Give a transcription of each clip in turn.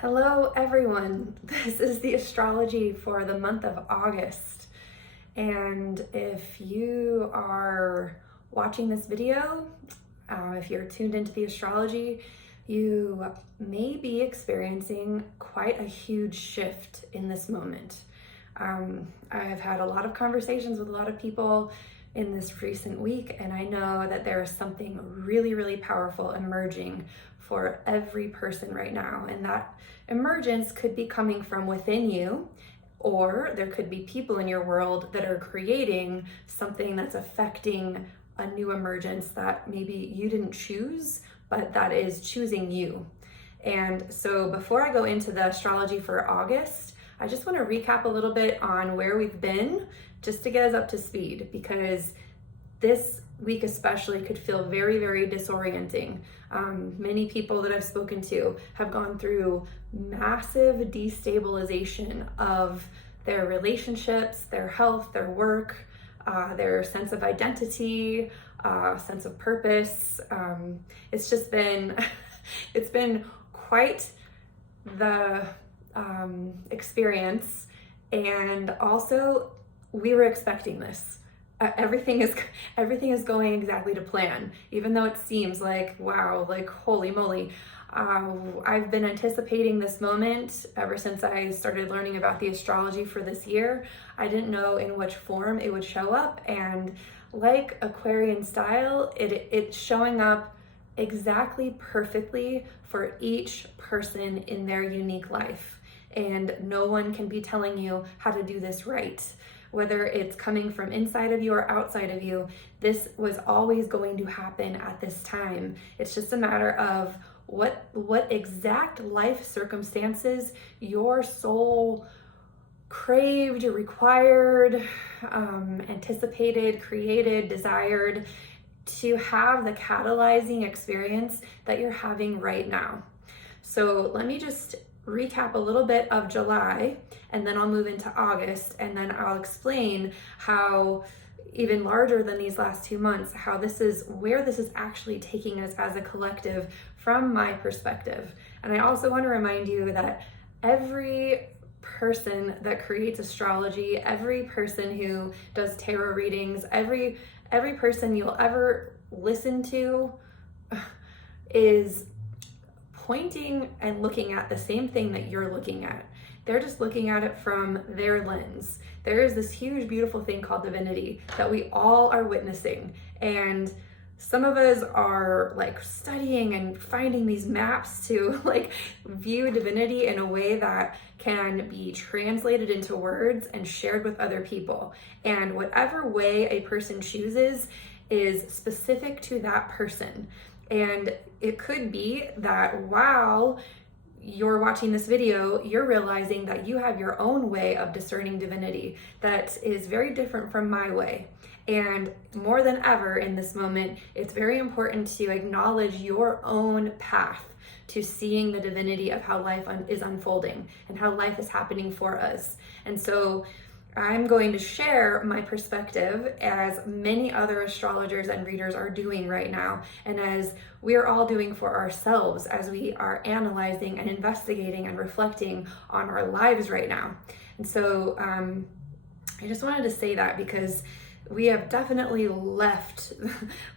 Hello everyone, this is the astrology for the month of August. And if you are watching this video, if you're tuned into the astrology, you may be experiencing quite a huge shift in this moment. I've had a lot of conversations with a lot of people in this recent week, and I know that there is something really, really powerful emerging for every person right now. And that emergence could be coming from within you, or there could be people in your world that are creating something that's affecting a new emergence that maybe you didn't choose, but that is choosing you. And so before I go into the astrology for August, I just want to recap a little bit on where we've been just to get us up to speed, because this week especially could feel very, very disorienting. Many people that I've spoken to have gone through massive destabilization of their relationships, their health, their work, their sense of identity, sense of purpose. It's just been, it's been quite the experience. And also, we were expecting this. Everything is going exactly to plan, even though it seems like, wow, like holy moly. I've been anticipating this moment ever since I started learning about the astrology for this year. I didn't know in which form it would show up, and like Aquarian style, it's showing up exactly perfectly for each person in their unique life. And no one can be telling you how to do this right. Whether it's coming from inside of you or outside of you, this was always going to happen at this time. It's just a matter of what exact life circumstances your soul craved, required, anticipated, created, desired to have the catalyzing experience that you're having right now. So let me just recap a little bit of July, and then I'll move into August, and then I'll explain how, even larger than these last 2 months, how this is where this is actually taking us as a collective from my perspective. And I also want to remind you that every person that creates astrology, every person who does tarot readings, every person you'll ever listen to is pointing and looking at the same thing that you're looking at. They're just looking at it from their lens. There is this huge, beautiful thing called divinity that we all are witnessing. And some of us are like studying and finding these maps to like view divinity in a way that can be translated into words and shared with other people. And whatever way a person chooses is specific to that person. And it could be that while you're watching this video, you're realizing that you have your own way of discerning divinity that is very different from my way. And more than ever in this moment, it's very important to acknowledge your own path to seeing the divinity of how life is unfolding and how life is happening for us. And so I'm going to share my perspective, as many other astrologers and readers are doing right now, and as we're all doing for ourselves as we are analyzing and investigating and reflecting on our lives right now. And so I just wanted to say that because we have definitely left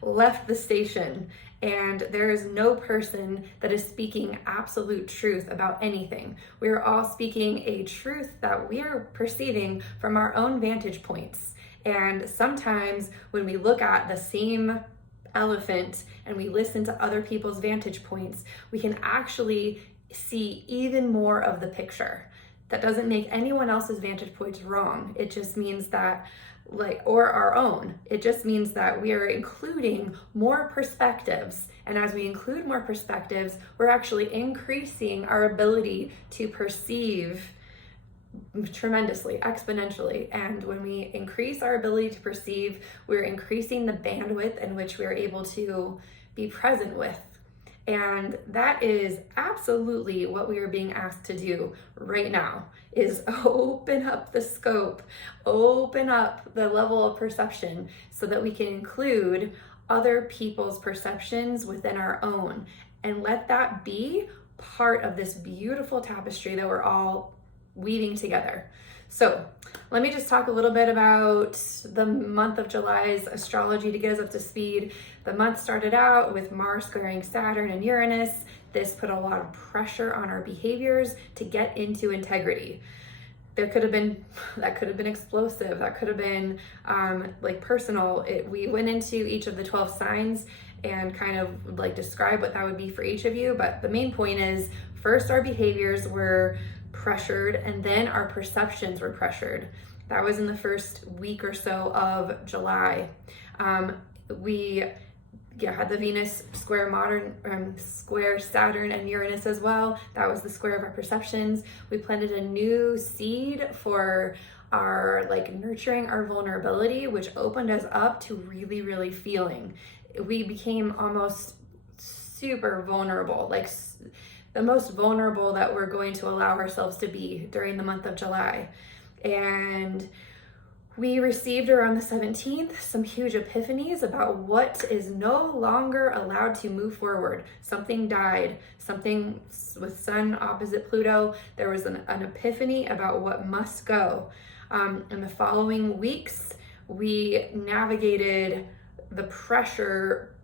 the station, and there is no person that is speaking absolute truth about anything. We are all speaking a truth that we are perceiving from our own vantage points. And sometimes when we look at the same elephant and we listen to other people's vantage points, we can actually see even more of the picture. That doesn't make anyone else's vantage points wrong. It just means that or our own. It just means that we are including more perspectives. And as we include more perspectives, we're actually increasing our ability to perceive tremendously, exponentially. And when we increase our ability to perceive, we're increasing the bandwidth in which we're able to be present with. And that is absolutely what we are being asked to do right now, is open up the scope, open up the level of perception so that we can include other people's perceptions within our own, and let that be part of this beautiful tapestry that we're all weaving together. So let me just talk a little bit about the month of July's astrology to get us up to speed. The month started out with Mars squaring Saturn and Uranus. This put a lot of pressure on our behaviors to get into integrity. That could have been explosive. That could have been like personal. We went into each of the 12 signs and kind of like describe what that would be for each of you. But the main point is, first our behaviors were pressured, and then our perceptions were pressured. That was in the first week or so of July. We had the Venus square Saturn and Uranus as well. That was the square of our perceptions. We planted a new seed for our like nurturing our vulnerability, which opened us up to really, really feeling. We became almost super vulnerable, like the most vulnerable that we're going to allow ourselves to be during the month of July. And we received around the 17th some huge epiphanies about what is no longer allowed to move forward. Something died, something with Sun opposite Pluto. There was an epiphany about what must go. In the following weeks, we navigated the pressure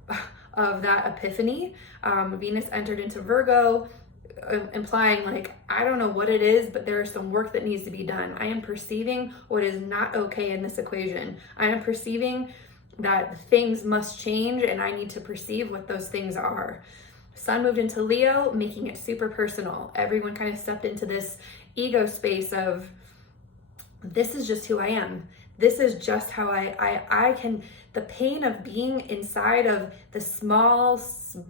of that epiphany. Venus entered into Virgo, implying like, I don't know what it is, but there is some work that needs to be done. I am perceiving what is not okay in this equation. I am perceiving that things must change, and I need to perceive what those things are. Sun moved into Leo, making it super personal. Everyone kind of stepped into this ego space of, this is just who I am. This is just how I can, the pain of being inside of the small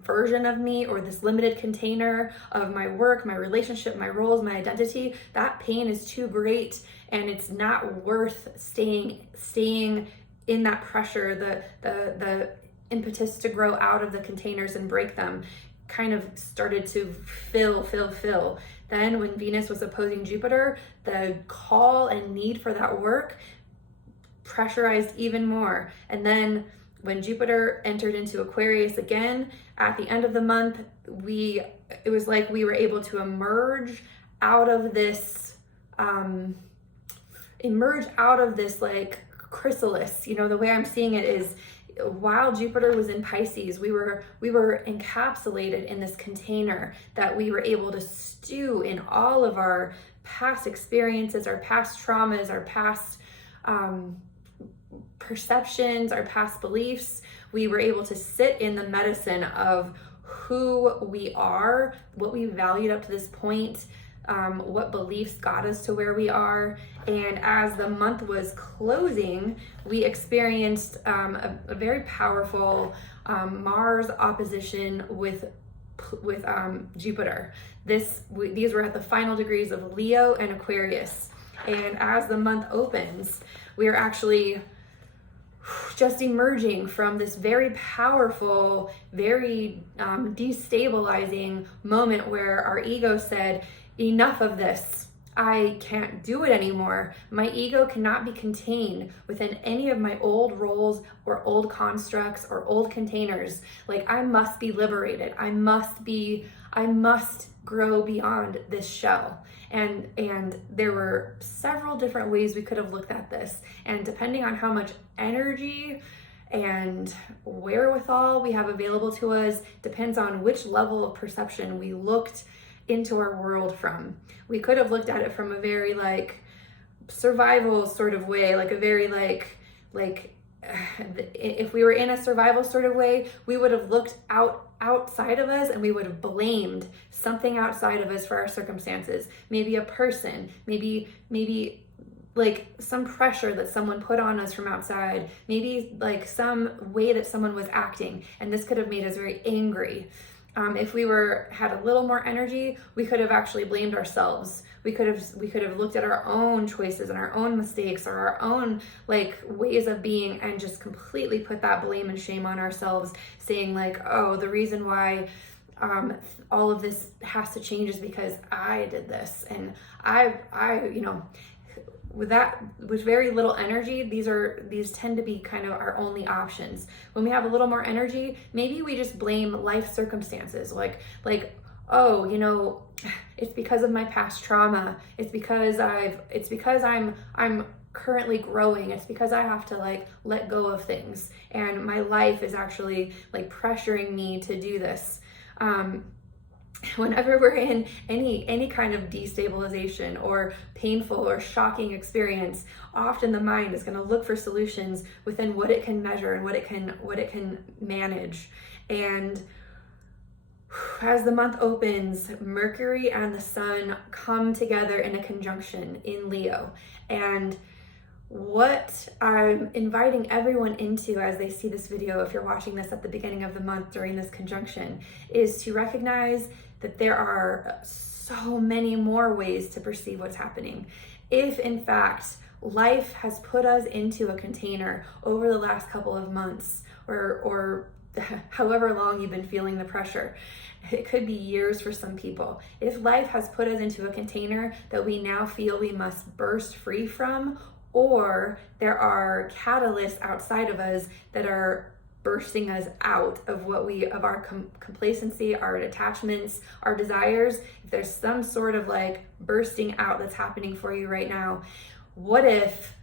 version of me, or this limited container of my work, my relationship, my roles, my identity, that pain is too great, and it's not worth staying in that pressure. The impetus to grow out of the containers and break them kind of started to fill. Then when Venus was opposing Jupiter, the call and need for that work pressurized even more. And then when Jupiter entered into Aquarius again at the end of the month, it was like we were able to emerge out of this like chrysalis. You know, the way I'm seeing it is, while Jupiter was in Pisces, we were encapsulated in this container that we were able to stew in all of our past experiences, our past traumas, our past perceptions, our past beliefs. We were able to sit in the medicine of who we are, what we valued up to this point, what beliefs got us to where we are. And as the month was closing, we experienced a very powerful Mars opposition with Jupiter. These were at the final degrees of Leo and Aquarius. And as the month opens, we are actually just emerging from this very powerful, very destabilizing moment where our ego said, enough of this. I can't do it anymore. My ego cannot be contained within any of my old roles or old constructs or old containers. Like, I must be liberated. I must grow beyond this shell. And there were several different ways we could have looked at this. And depending on how much energy and wherewithal we have available to us, depends on which level of perception we looked into our world from. We could have looked at it from a very like survival sort of way, like a very like if we were in a survival sort of way, we would have looked outside of us and we would have blamed something outside of us for our circumstances. Maybe a person, maybe like some pressure that someone put on us from outside, maybe like some way that someone was acting, and this could have made us very angry. If we had a little more energy, we could have actually blamed ourselves. We could have looked at our own choices and our own mistakes or our own like ways of being, and just completely put that blame and shame on ourselves, saying like, oh, the reason why all of this has to change is because I did this, and I with very little energy, these tend to be kind of our only options. When we have a little more energy, maybe we just blame life circumstances, like oh, it's because of my past trauma. It's because I'm currently growing. It's because I have to like let go of things, and my life is actually like pressuring me to do this. Whenever we're in any kind of destabilization or painful or shocking experience, often the mind is going to look for solutions within what it can measure and what it can manage. And as the month opens, Mercury and the Sun come together in a conjunction in Leo. And what I'm inviting everyone into as they see this video, if you're watching this at the beginning of the month during this conjunction, is to recognize that there are so many more ways to perceive what's happening. If in fact life has put us into a container over the last couple of months, or however long you've been feeling the pressure, it could be years for some people. If life has put us into a container that we now feel we must burst free from, or there are catalysts outside of us that are bursting us out of our complacency, our attachments, our desires, if there's some sort of like bursting out that's happening for you right now, what if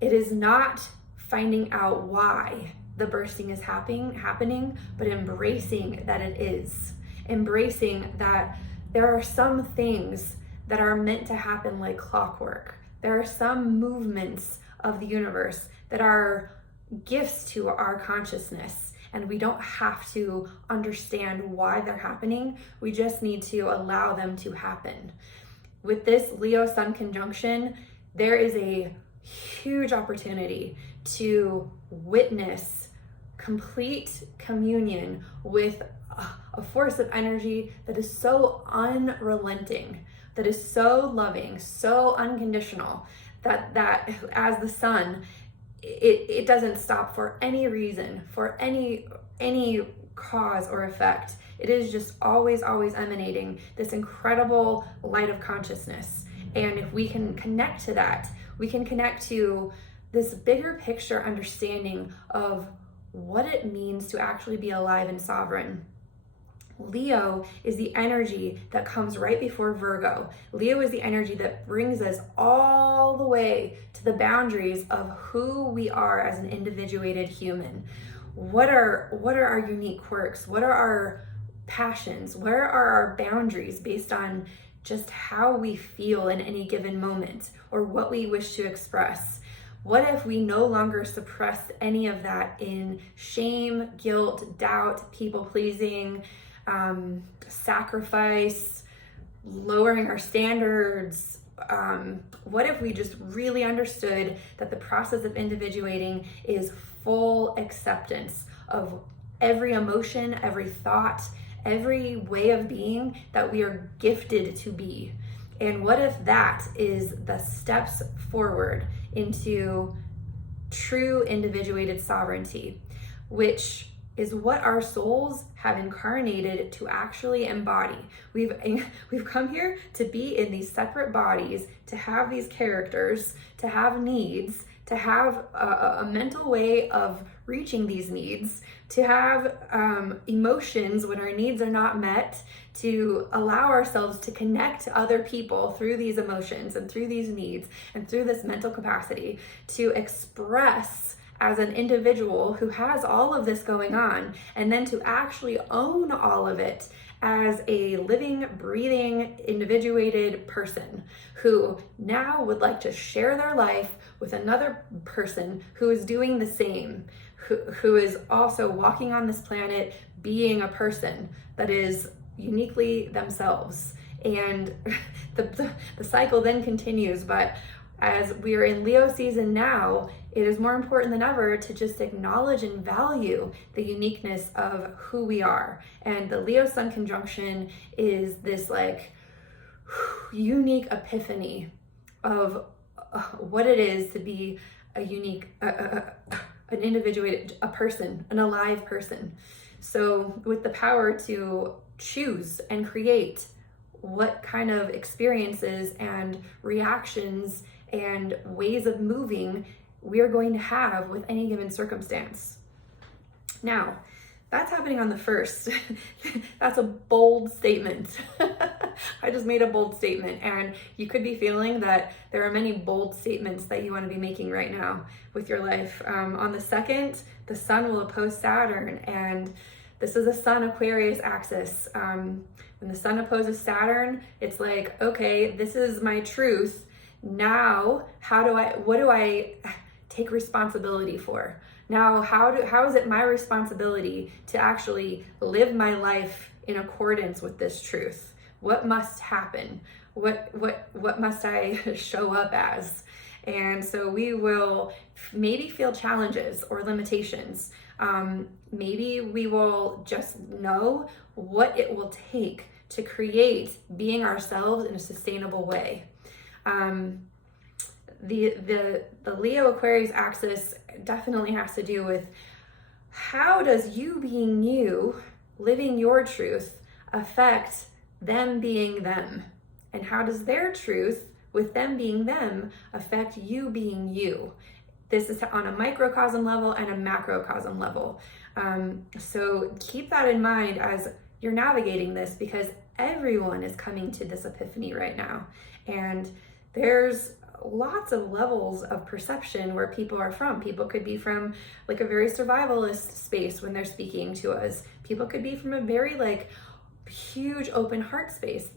it is not finding out why the bursting is happening, but embracing that it is. Embracing that there are some things that are meant to happen like clockwork. There are some movements of the universe that are gifts to our consciousness, and we don't have to understand why they're happening. We just need to allow them to happen. With this Leo Sun conjunction, there is a huge opportunity to witness complete communion with a force of energy that is so unrelenting, that is so loving, so unconditional, that as the sun, it doesn't stop for any reason, for any cause or effect. It is just always emanating this incredible light of consciousness. And if we can connect to that, we can connect to this bigger picture understanding of what it means to actually be alive and sovereign. Leo is the energy that comes right before Virgo. Leo is the energy that brings us all the way to the boundaries of who we are as an individuated human. What are our unique quirks? What are our passions? Where are our boundaries based on just how we feel in any given moment or what we wish to express? What if we no longer suppress any of that in shame, guilt, doubt, people-pleasing, sacrifice, lowering our standards? What if we just really understood that the process of individuating is full acceptance of every emotion, every thought, every way of being that we are gifted to be? And what if that is the steps forward into true individuated sovereignty, which is what our souls have incarnated to actually embody. We've come here to be in these separate bodies, to have these characters, to have needs, to have a mental way of reaching these needs, to have emotions when our needs are not met, to allow ourselves to connect to other people through these emotions and through these needs and through this mental capacity, to express as an individual who has all of this going on, and then to actually own all of it as a living, breathing, individuated person who now would like to share their life with another person who is doing the same, who is also walking on this planet, being a person that is uniquely themselves. And the cycle then continues, but as we are in Leo season now, it is more important than ever to just acknowledge and value the uniqueness of who we are. And the Leo Sun conjunction is this like unique epiphany of what it is to be a unique, an individuated, a person, an alive person. So with the power to choose and create what kind of experiences and reactions and ways of moving we're going to have with any given circumstance. Now, That's happening on the 1st. That's a bold statement. I just made a bold statement, and you could be feeling that there are many bold statements that you want to be making right now with your life. On the 2nd, the sun will oppose Saturn, and this is a Sun Aquarius axis. When the sun opposes Saturn, it's like, okay, this is my truth. Now, what do I take responsibility for? Now, how is it my responsibility to actually live my life in accordance with this truth? What must happen? What must I show up as? And so we will maybe feel challenges or limitations. Maybe we will just know what it will take to create being ourselves in a sustainable way. The Leo Aquarius axis definitely has to do with how does you being you, living your truth, affect them being them? And how does their truth, with them being them, affect you being you? This is on a microcosm level and a macrocosm level. So keep that in mind as you're navigating this, because everyone is coming to this epiphany right now. And there's lots of levels of perception where people are from. People could be from like a very survivalist space when they're speaking to us. People could be from a very like huge open heart space.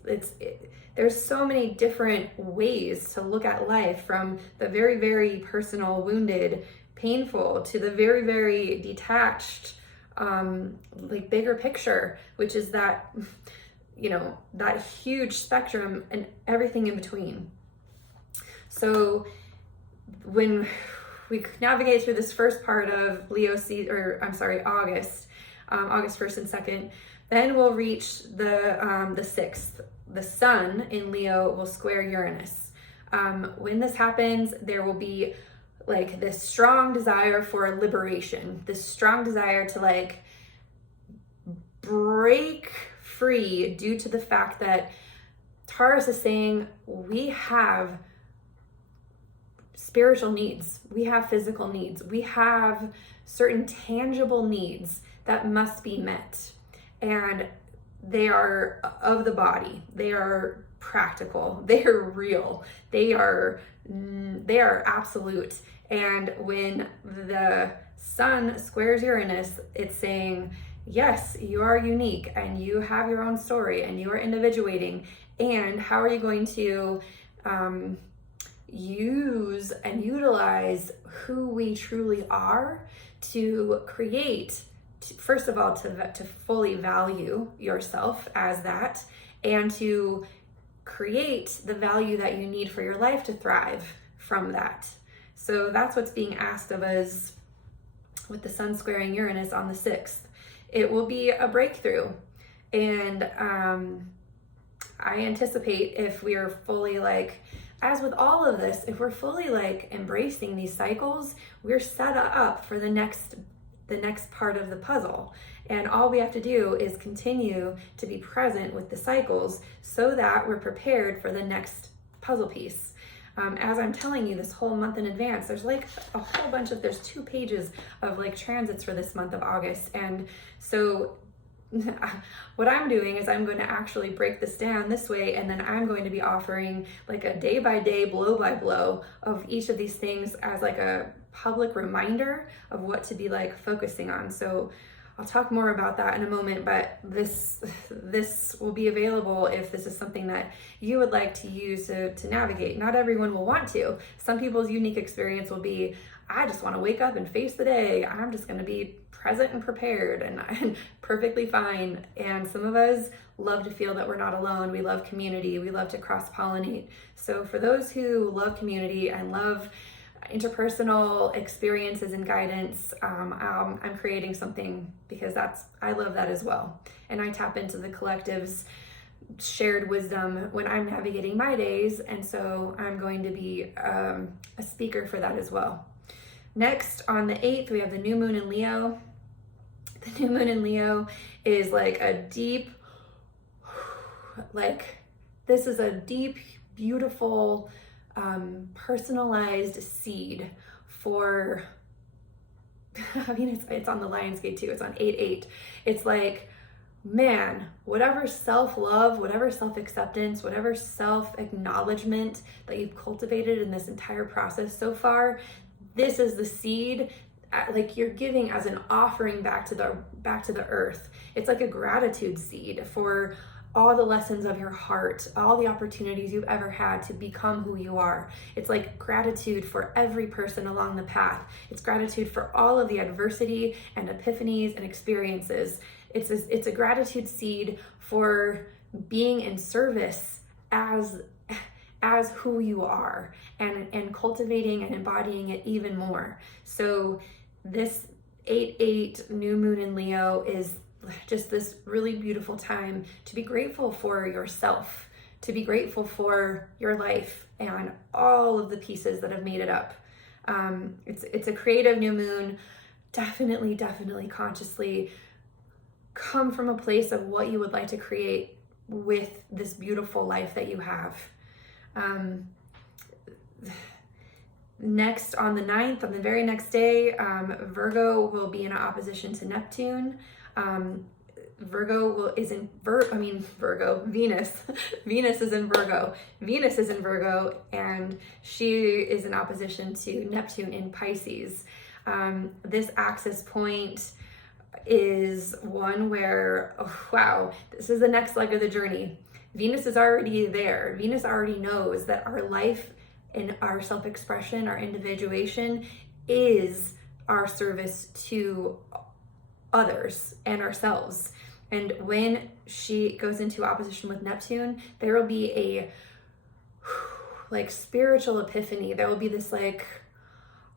There's so many different ways to look at life, from the very, very personal, wounded, painful, to the very, very detached, like bigger picture, which is that, that huge spectrum and everything in between. So when we navigate through this first part of August 1st and 2nd, then we'll reach the 6th. The sun in Leo will square Uranus. When this happens, there will be like this strong desire for liberation, this strong desire to like break free, due to the fact that Taurus is saying we have spiritual needs, we have physical needs, we have certain tangible needs that must be met. And they are of the body, they are practical, they are real, they are absolute. And when the sun squares Uranus, it's saying, yes, you are unique and you have your own story and you are individuating. And how are you going to use and utilize who we truly are to create, first of all, to fully value yourself as that, and to create the value that you need for your life to thrive from that. So that's what's being asked of us with the sun squaring Uranus on the 6th. It will be a breakthrough. And I anticipate if we are fully like, as with all of this, if we're fully like embracing these cycles, we're set up for the next part of the puzzle. And all we have to do is continue to be present with the cycles so that we're prepared for the next puzzle piece. As I'm telling you this whole month in advance, there's like a whole bunch of, there's 2 pages of like transits for this month of August. And so what I'm doing is I'm going to actually break this down this way, and then I'm going to be offering like a day by day, blow by blow of each of these things as like a public reminder of what to be like focusing on. So I'll talk more about that in a moment, but this will be available if this is something that you would like to use to navigate. Not everyone will want to. Some people's unique experience will be, I just want to wake up and face the day. I'm just going to be present and prepared and perfectly fine. And some of us love to feel that we're not alone. We love community. We love to cross-pollinate. So for those who love community and love interpersonal experiences and guidance, I'm creating something because I love that as well. And I tap into the collective's shared wisdom when I'm navigating my days. And so I'm going to be a speaker for that as well. Next, on the 8th, we have the new moon in Leo. The new moon in Leo is like a deep, this is a deep, beautiful, personalized seed for I mean, it's on the Lionsgate too. It's on 8/8. It's like, man, whatever self-love, whatever self-acceptance, whatever self-acknowledgement that you've cultivated in this entire process so far, this is the seed, like you're giving as an offering back to the earth. It's like a gratitude seed for all the lessons of your heart, all the opportunities you've ever had to become who you are. It's like gratitude for every person along the path. It's gratitude for all of the adversity and epiphanies and experiences. It's a gratitude seed for being in service as who you are, and cultivating and embodying it even more. So this 8/8 new moon in Leo is just this really beautiful time to be grateful for yourself, to be grateful for your life and all of the pieces that have made it up. It's a creative new moon. Definitely consciously come from a place of what you would like to create with this beautiful life that you have. Next, on the 9th, on the very next day, Virgo will be in opposition to Neptune. Virgo is in Virgo, Venus. Venus is in Virgo. Venus is in Virgo, and she is in opposition to Neptune in Pisces. This axis point is one where, oh, wow, this is the next leg of the journey. Venus is already there. Venus already knows that our life and our self-expression, our individuation is our service to others and ourselves. And when she goes into opposition with Neptune, there will be a like spiritual epiphany. There will be this like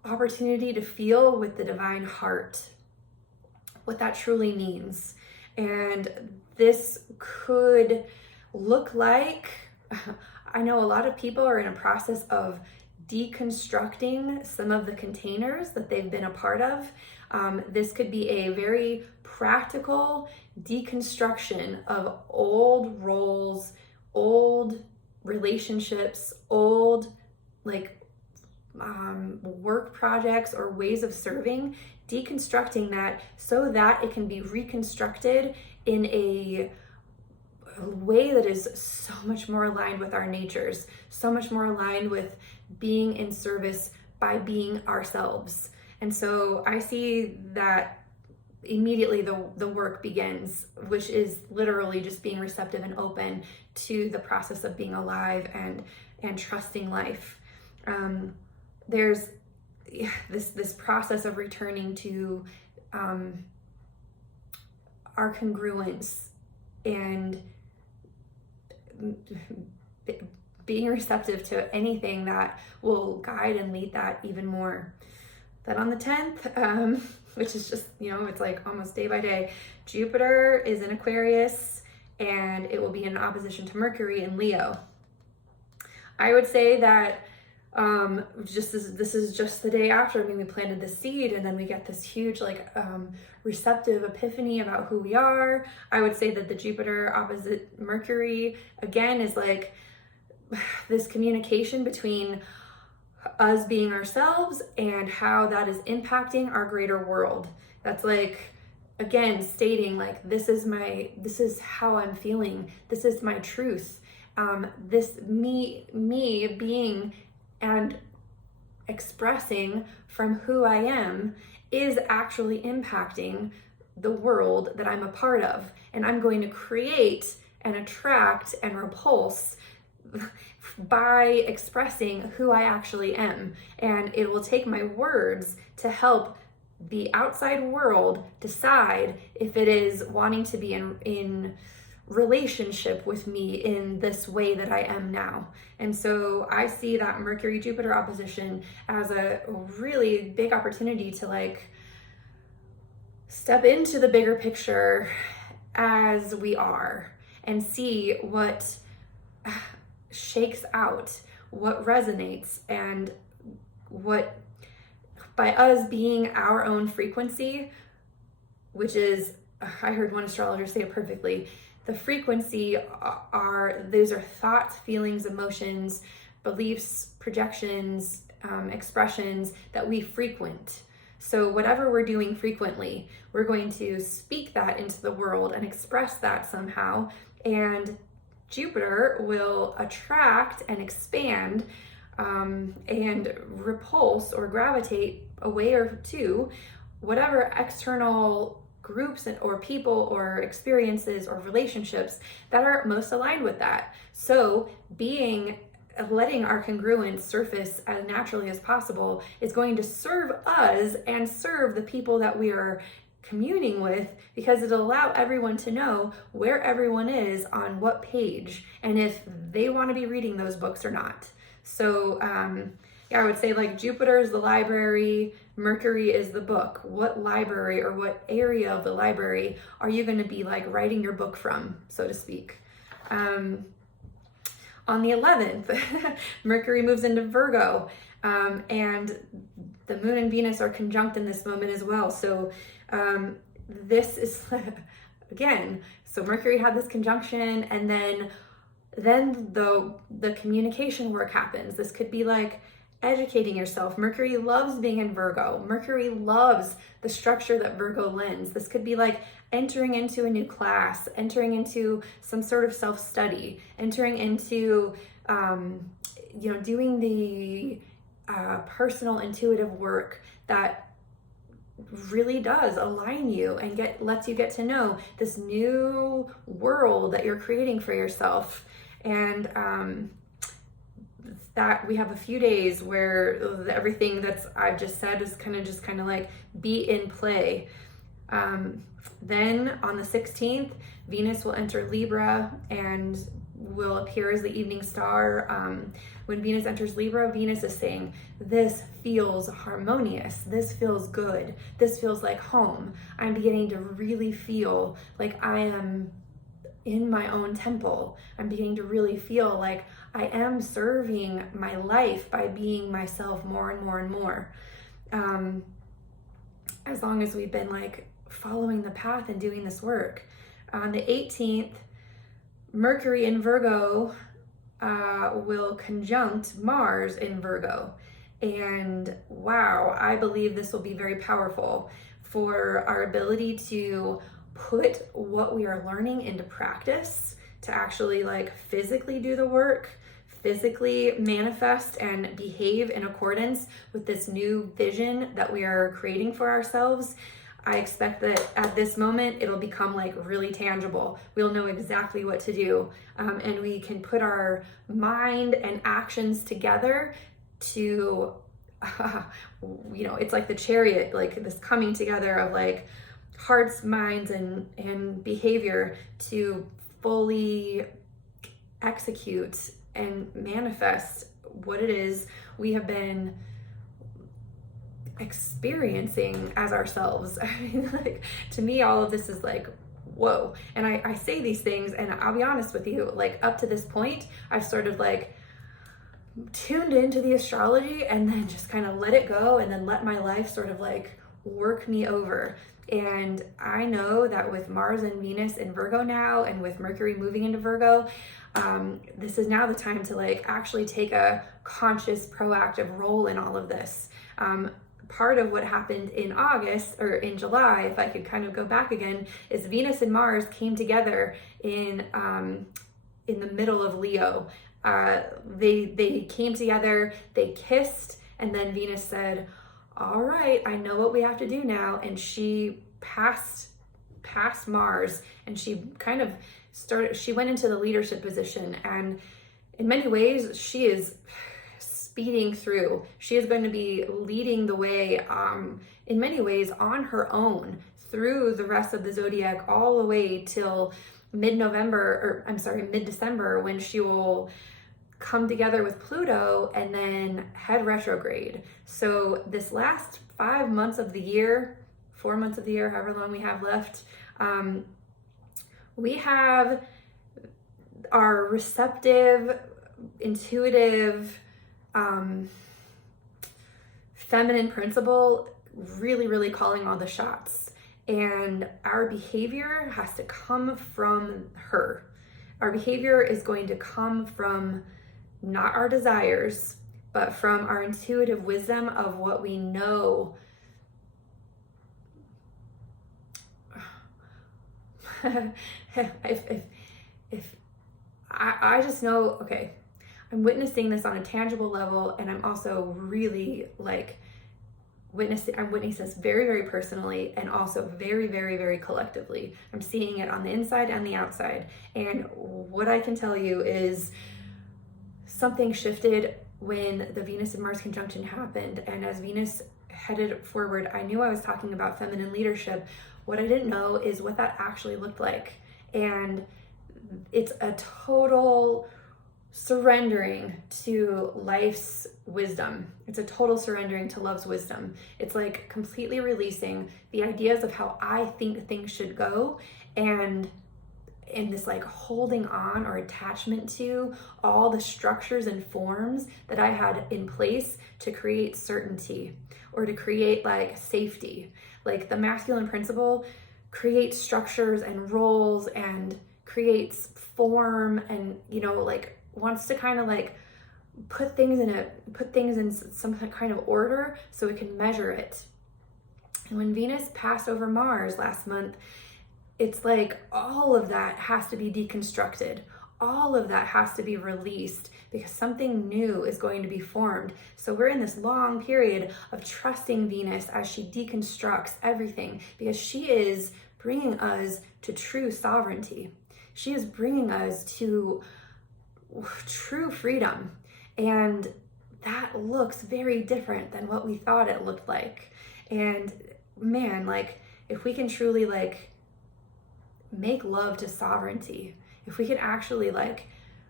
opportunity to feel with the divine heart what that truly means. And this could look like, I know a lot of people are in a process of deconstructing some of the containers that they've been a part of. This could be a very practical deconstruction of old roles, old relationships, old work projects or ways of serving, deconstructing that so that it can be reconstructed in a way that is so much more aligned with our natures, so much more aligned with being in service by being ourselves. And so I see that immediately the work begins, which is literally just being receptive and open to the process of being alive and trusting life. There's this process of returning to our congruence and being receptive to anything that will guide and lead that even more. Then on the 10th, which is just, it's like almost day by day, Jupiter is in Aquarius and it will be in opposition to Mercury in Leo. I would say that this is just the day after we planted the seed, and then we get this huge receptive epiphany about who we are. I would say that the Jupiter opposite Mercury again is like this communication between us being ourselves and how that is impacting our greater world. That's like, again, stating like, this is how I'm feeling. This is my truth. This me being and expressing from who I am is actually impacting the world that I'm a part of. And I'm going to create and attract and repulse by expressing who I actually am. And it will take my words to help the outside world decide if it is wanting to be in relationship with me in this way that I am now. And so I see that Mercury Jupiter opposition as a really big opportunity to step into the bigger picture as we are and see what shakes out, what resonates, and what, by us being our own frequency, which is, I heard one astrologer say it perfectly, the frequency those are thoughts, feelings, emotions, beliefs, projections, expressions that we frequent. So whatever we're doing frequently, we're going to speak that into the world and express that somehow. And Jupiter will attract and expand and repulse or gravitate away or to whatever external groups or people or experiences or relationships that are most aligned with that. So letting our congruence surface as naturally as possible is going to serve us and serve the people that we are communing with, because it'll allow everyone to know where everyone is on what page and if they want to be reading those books or not. So yeah, I would say like Jupiter is the library, Mercury is the book. What library or what area of the library are you going to be like writing your book from, so to speak? On the 11th, Mercury moves into Virgo, and the Moon and Venus are conjunct in this moment as well. So this is, again, so Mercury had this conjunction, and then the communication work happens. This could be like educating yourself. Mercury loves being in Virgo. Mercury loves the structure that Virgo lends. This could be like entering into a new class, entering into some sort of self-study, entering into, doing the personal intuitive work that really does align you and lets you get to know this new world that you're creating for yourself. And that we have a few days where everything that's I've just said is kind of like be in play. Then on the 16th, Venus will enter Libra and will appear as the evening star. When Venus enters Libra, Venus is saying, this feels harmonious, this feels good, this feels like home. I'm beginning to really feel like I am in my own temple. I'm beginning to really feel like I am serving my life by being myself more and more and more. As long as we've been like following the path and doing this work. On the 18th, Mercury in Virgo will conjunct Mars in Virgo. And wow, I believe this will be very powerful for our ability to put what we are learning into practice, to actually like physically do the work, physically manifest and behave in accordance with this new vision that we are creating for ourselves. I expect that at this moment, it'll become like really tangible. We'll know exactly what to do. And we can put our mind and actions together to, it's like the chariot, like this coming together of like hearts, minds, and behavior to fully execute and manifest what it is we have been experiencing as ourselves. I mean, like, to me, all of this is like, whoa. And I say these things, and I'll be honest with you, like up to this point, I've sort of like tuned into the astrology and then just kind of let it go and then let my life sort of like work me over. And I know that with Mars and Venus in Virgo now, and with Mercury moving into Virgo, this is now the time to like actually take a conscious, proactive role in all of this. Part of what happened in August or in July, if I could kind of go back again, is Venus and Mars came together in the middle of Leo. They came together, they kissed, and then Venus said, all right, I know what we have to do now. And she passed Mars, and she kind of she went into the leadership position. And in many ways, she is speeding through. She is going to be leading the way, in many ways, on her own through the rest of the zodiac, all the way till mid-December, when she will come together with Pluto and then head retrograde. So this last 4 months of the year, however long we have left, we have our receptive, intuitive, feminine principle really, really calling all the shots. And our behavior has to come from her. Our behavior is going to come from not our desires, but from our intuitive wisdom of what we know if I just know, okay, I'm witnessing this on a tangible level, and I'm also really like I'm witnessing this very, very personally, and also very, very, very collectively. I'm seeing it on the inside and the outside. And what I can tell you is something shifted when the Venus and Mars conjunction happened. And as Venus headed forward, I knew I was talking about feminine leadership. What I didn't know is what that actually looked like. And it's a total surrendering to life's wisdom. It's a total surrendering to love's wisdom. It's like completely releasing the ideas of how I think things should go, and in this like holding on or attachment to all the structures and forms that I had in place to create certainty or to create like safety. Like the masculine principle creates structures and roles and creates form, and like wants to kind of like put things in some kind of order so it can measure it. And when Venus passed over Mars last month, it's like all of that has to be deconstructed. All of that has to be released because something new is going to be formed. So we're in this long period of trusting Venus as she deconstructs everything, because she is bringing us to true sovereignty. She is bringing us to true freedom. And that looks very different than what we thought it looked like. And man, like if we can truly like make love to sovereignty, if we can actually like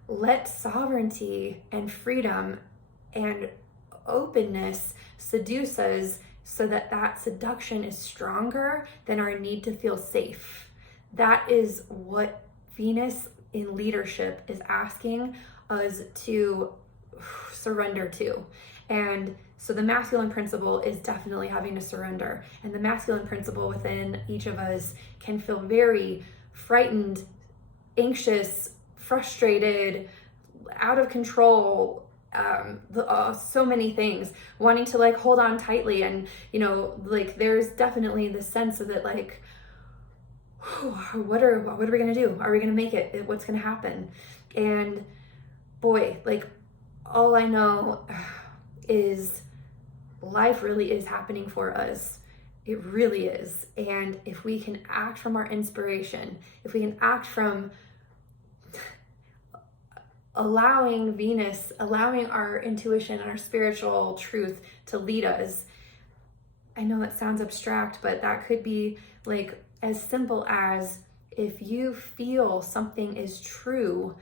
let sovereignty and freedom and openness seduce us, so that that seduction is stronger than our need to feel safe. That is what Venus in leadership is asking us to surrender to. And so the masculine principle is definitely having to surrender. And the masculine principle within each of us can feel very frightened, anxious, frustrated, out of control, so many things, wanting to like hold on tightly. And like there's definitely the sense of it, like, what are we gonna do? Are we gonna make it? What's gonna happen? And boy, like all I know is life really is happening for us. It really is. And if we can act from our inspiration, if we can act from allowing Venus, allowing our intuition and our spiritual truth to lead us. I know that sounds abstract, but that could be like as simple as if you feel something is true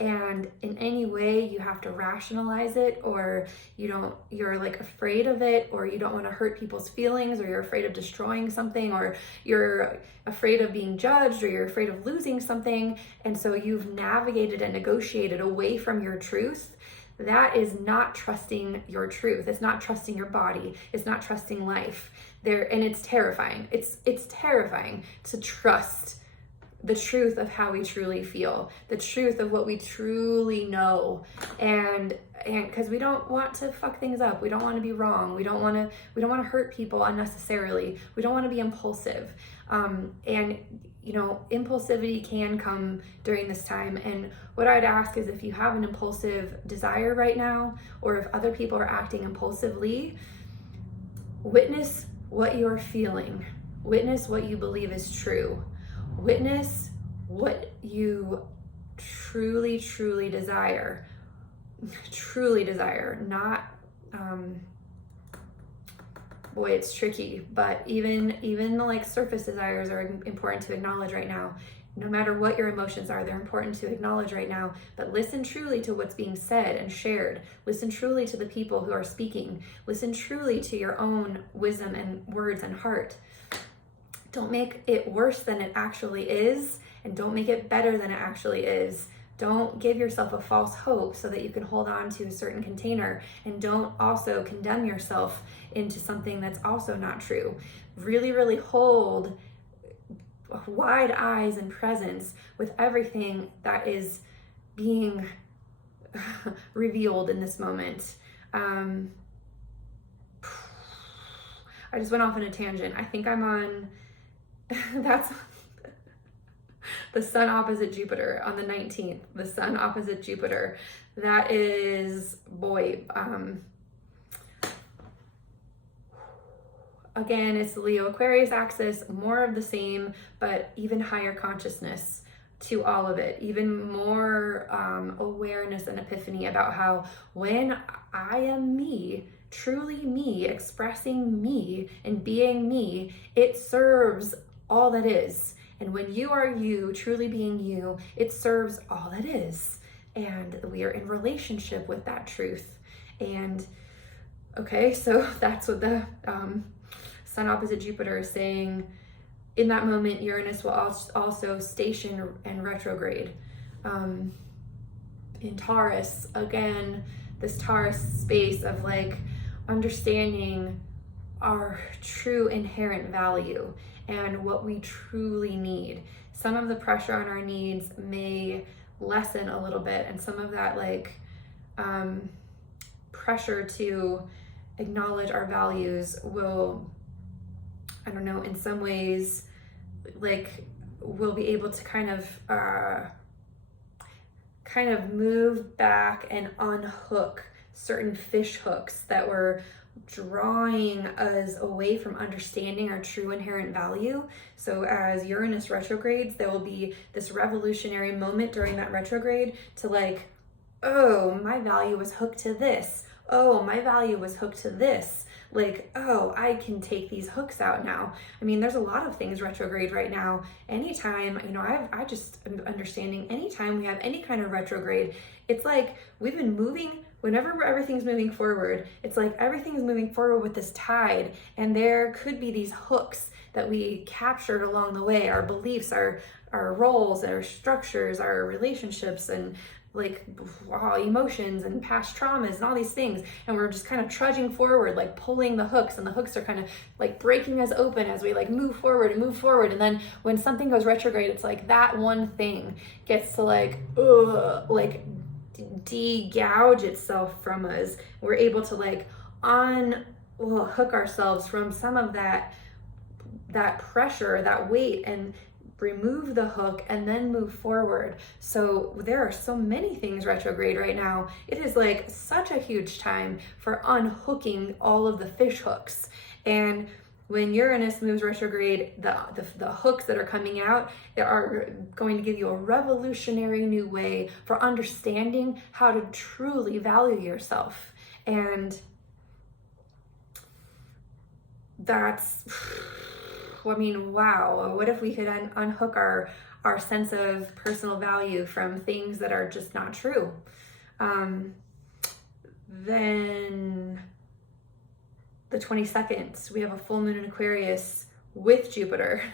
and in any way you have to rationalize it, or you're like afraid of it, or you don't want to hurt people's feelings, or you're afraid of destroying something, or you're afraid of being judged, or you're afraid of losing something, and so you've navigated and negotiated away from your truth. That is not trusting your truth. It's not trusting your body. It's not trusting life. And it's terrifying. It's terrifying to trust the truth of how we truly feel, the truth of what we truly know. And because we don't want to fuck things up. We don't want to be wrong. We don't want to hurt people unnecessarily. We don't want to be impulsive. And impulsivity can come during this time. And what I'd ask is, if you have an impulsive desire right now, or if other people are acting impulsively, witness what you're feeling. Witness what you believe is true. Witness what you truly, truly desire. Truly desire, not, boy, it's tricky, but even the like surface desires are important to acknowledge right now. No matter what your emotions are, they're important to acknowledge right now, but listen truly to what's being said and shared. Listen truly to the people who are speaking. Listen truly to your own wisdom and words and heart. Don't make it worse than it actually is, and don't make it better than it actually is. Don't give yourself a false hope so that you can hold on to a certain container, and don't also condemn yourself into something that's also not true. Really, really hold wide eyes and presence with everything that is being revealed in this moment. I just went off on a tangent. I think I'm on, that's, The sun opposite Jupiter on the 19th, the sun opposite Jupiter. That is, boy, again, it's the Leo Aquarius axis, more of the same, but even higher consciousness to all of it, even more awareness and epiphany about how when I am me, truly me, expressing me and being me, it serves all that is. And when you are you, truly being you, it serves all that is. And we are in relationship with that truth. And okay, so that's what the sun opposite Jupiter is saying. In that moment, Uranus will also station and retrograde. In Taurus, again, this Taurus space of like understanding our true inherent value and what we truly need. Some of the pressure on our needs may lessen a little bit, and some of that like pressure to acknowledge our values will, I don't know, in some ways, like we'll be able to kind of move back and unhook certain fish hooks that were drawing us away from understanding our true inherent value. So as Uranus retrogrades, there will be this revolutionary moment during that retrograde to like, oh, my value was hooked to this. Oh, my value was hooked to this. Like, oh, I can take these hooks out now. I mean, there's a lot of things retrograde right now. Anytime, you know, I just am understanding anytime we have any kind of retrograde, it's like we've been moving, whenever everything's moving forward, it's like everything's moving forward with this tide, and there could be these hooks that we captured along the way, our beliefs, our roles, our structures, our relationships, and like emotions and past traumas and all these things, and we're just kind of trudging forward, like pulling the hooks, and the hooks are kind of like breaking us open as we like move forward, and then when something goes retrograde, it's like that one thing gets to like de-gouge itself from us. We're able to like hook ourselves from some of that pressure, that weight, and remove the hook and then move forward. So there are so many things retrograde right now. It is like such a huge time for unhooking all of the fish hooks. And when Uranus moves retrograde, the hooks that are coming out are going to give you a revolutionary new way for understanding how to truly value yourself. And that's, I mean, wow, what if we could unhook our sense of personal value from things that are just not true? Then the 22nd, we have a full moon in Aquarius with Jupiter.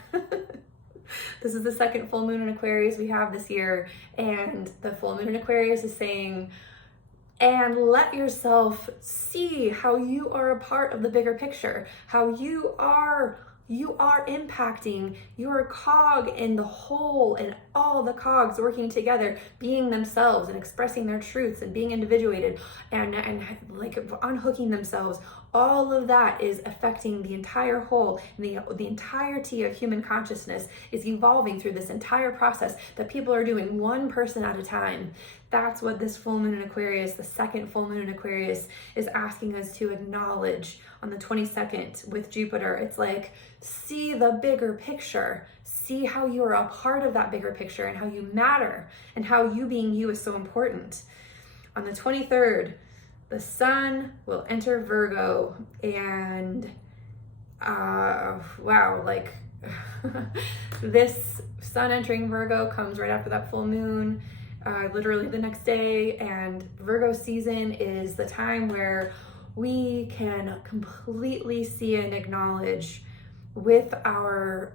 This is the second full moon in Aquarius we have this year, and the full moon in Aquarius is saying, and let yourself see how you are a part of the bigger picture, how you are impacting your cog in the whole, and all the cogs working together, being themselves and expressing their truths and being individuated and like unhooking themselves. All of that is affecting the entire whole, and the entirety of human consciousness is evolving through this entire process that people are doing one person at a time. That's what this full moon in Aquarius, the second full moon in Aquarius, is asking us to acknowledge on the 22nd with Jupiter. It's like, see the bigger picture. See how you are a part of that bigger picture and how you matter and how you being you is so important. On the 23rd, the sun will enter Virgo, and wow, like this sun entering Virgo comes right after that full moon, literally the next day. And Virgo season is the time where we can completely see and acknowledge with our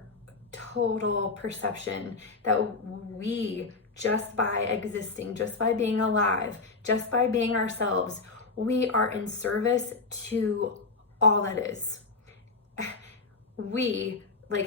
total perception that we, just by existing, just by being alive, just by being ourselves, we are in service to all that is.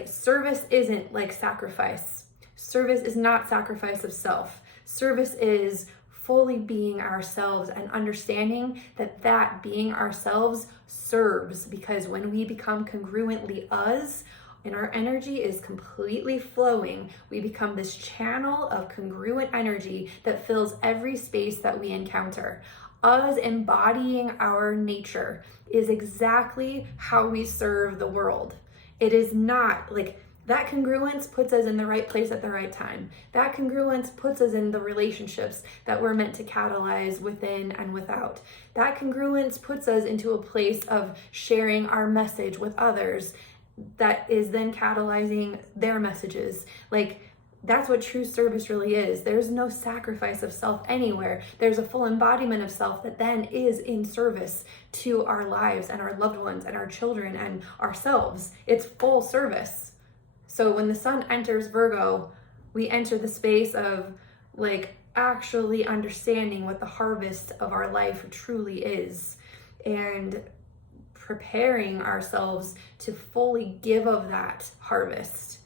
Service isn't like sacrifice. Service is not sacrifice of self. Service is fully being ourselves and understanding that being ourselves serves, because when we become congruently us, and our energy is completely flowing, we become this channel of congruent energy that fills every space that we encounter. Us embodying our nature is exactly how we serve the world. It is not like that congruence puts us in the right place at the right time. That congruence puts us in the relationships that we're meant to catalyze within and without. That congruence puts us into a place of sharing our message with others that is then catalyzing their messages. Like, that's what true service really is. There's no sacrifice of self anywhere. There's a full embodiment of self that then is in service to our lives and our loved ones and our children and ourselves. It's full service. So when the sun enters Virgo, we enter the space of like actually understanding what the harvest of our life truly is and preparing ourselves to fully give of that harvest.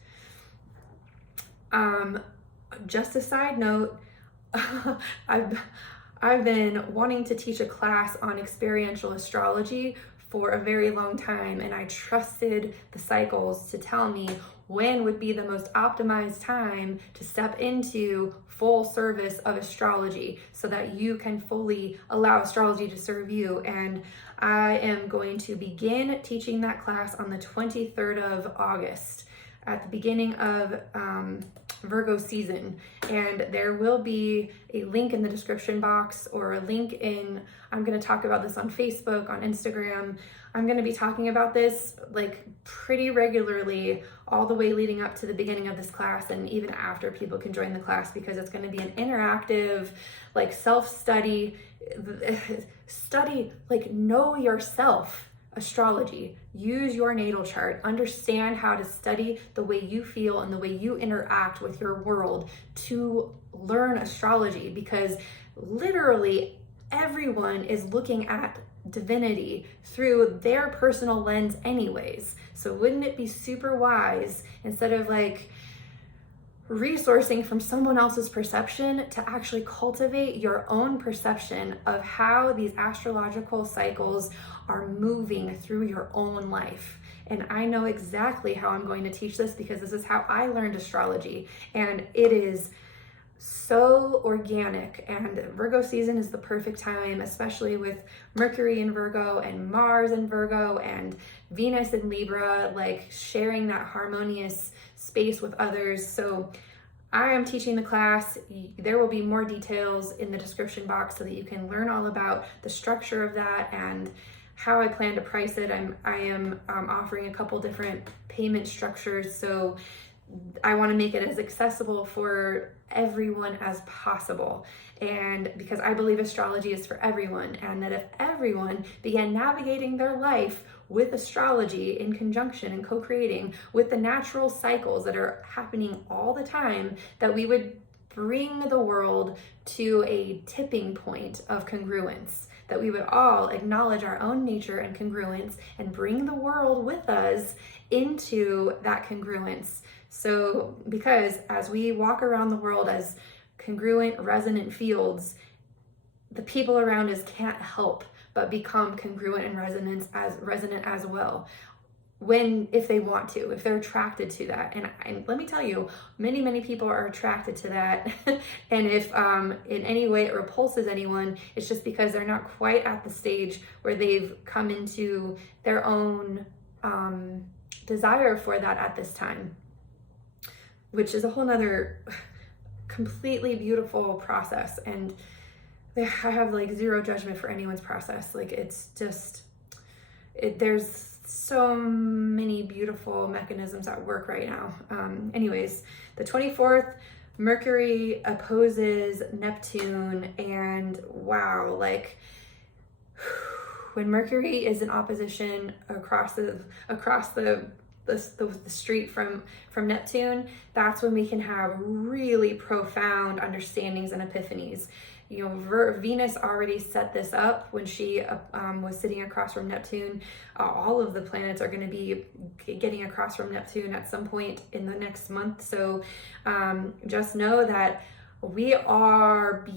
Just a side note, I've been wanting to teach a class on experiential astrology for a very long time, and I trusted the cycles to tell me when would be the most optimized time to step into full service of astrology so that you can fully allow astrology to serve you. And I am going to begin teaching that class on the 23rd of August at the beginning of Virgo season, and there will be a link in the description box or a link in, I'm going to talk about this on Facebook, on Instagram. I'm going to be talking about this like pretty regularly all the way leading up to the beginning of this class and even after people can join the class, because it's going to be an interactive like self-study, like know yourself astrology. Use your natal chart, understand how to study the way you feel and the way you interact with your world to learn astrology, because literally everyone is looking at divinity through their personal lens anyways. So wouldn't it be super wise, instead of like resourcing from someone else's perception, to actually cultivate your own perception of how these astrological cycles are moving through your own life? And I know exactly how I'm going to teach this, because this is how I learned astrology, and it is so organic. And Virgo season is the perfect time, especially with Mercury in Virgo and Mars in Virgo and Venus in Libra, like sharing that harmonious space with others. So I am teaching the class. There will be more details in the description box so that you can learn all about the structure of that and how I plan to price it. I am offering a couple different payment structures, so I want to make it as accessible for everyone as possible. And because I believe astrology is for everyone, and that if everyone began navigating their life with astrology in conjunction and co-creating with the natural cycles that are happening all the time, that we would bring the world to a tipping point of congruence, that we would all acknowledge our own nature and congruence and bring the world with us into that congruence. So, because as we walk around the world as congruent, resonant fields, the people around us can't help but become congruent and resonant as well, if they want to, if they're attracted to that. And let me tell you, many people are attracted to that. And if in any way it repulses anyone, it's just because they're not quite at the stage where they've come into their own desire for that at this time, which is a whole nother completely beautiful process. And I have like zero judgment for anyone's process. Like, it's just, there's so many beautiful mechanisms at work right now. Anyways, the 24th, Mercury opposes Neptune, and wow, like when Mercury is in opposition across the street from Neptune, that's when we can have really profound understandings and epiphanies. You know, Venus already set this up when she was sitting across from Neptune. All of the planets are going to be getting across from Neptune at some point in the next month. So just know that we are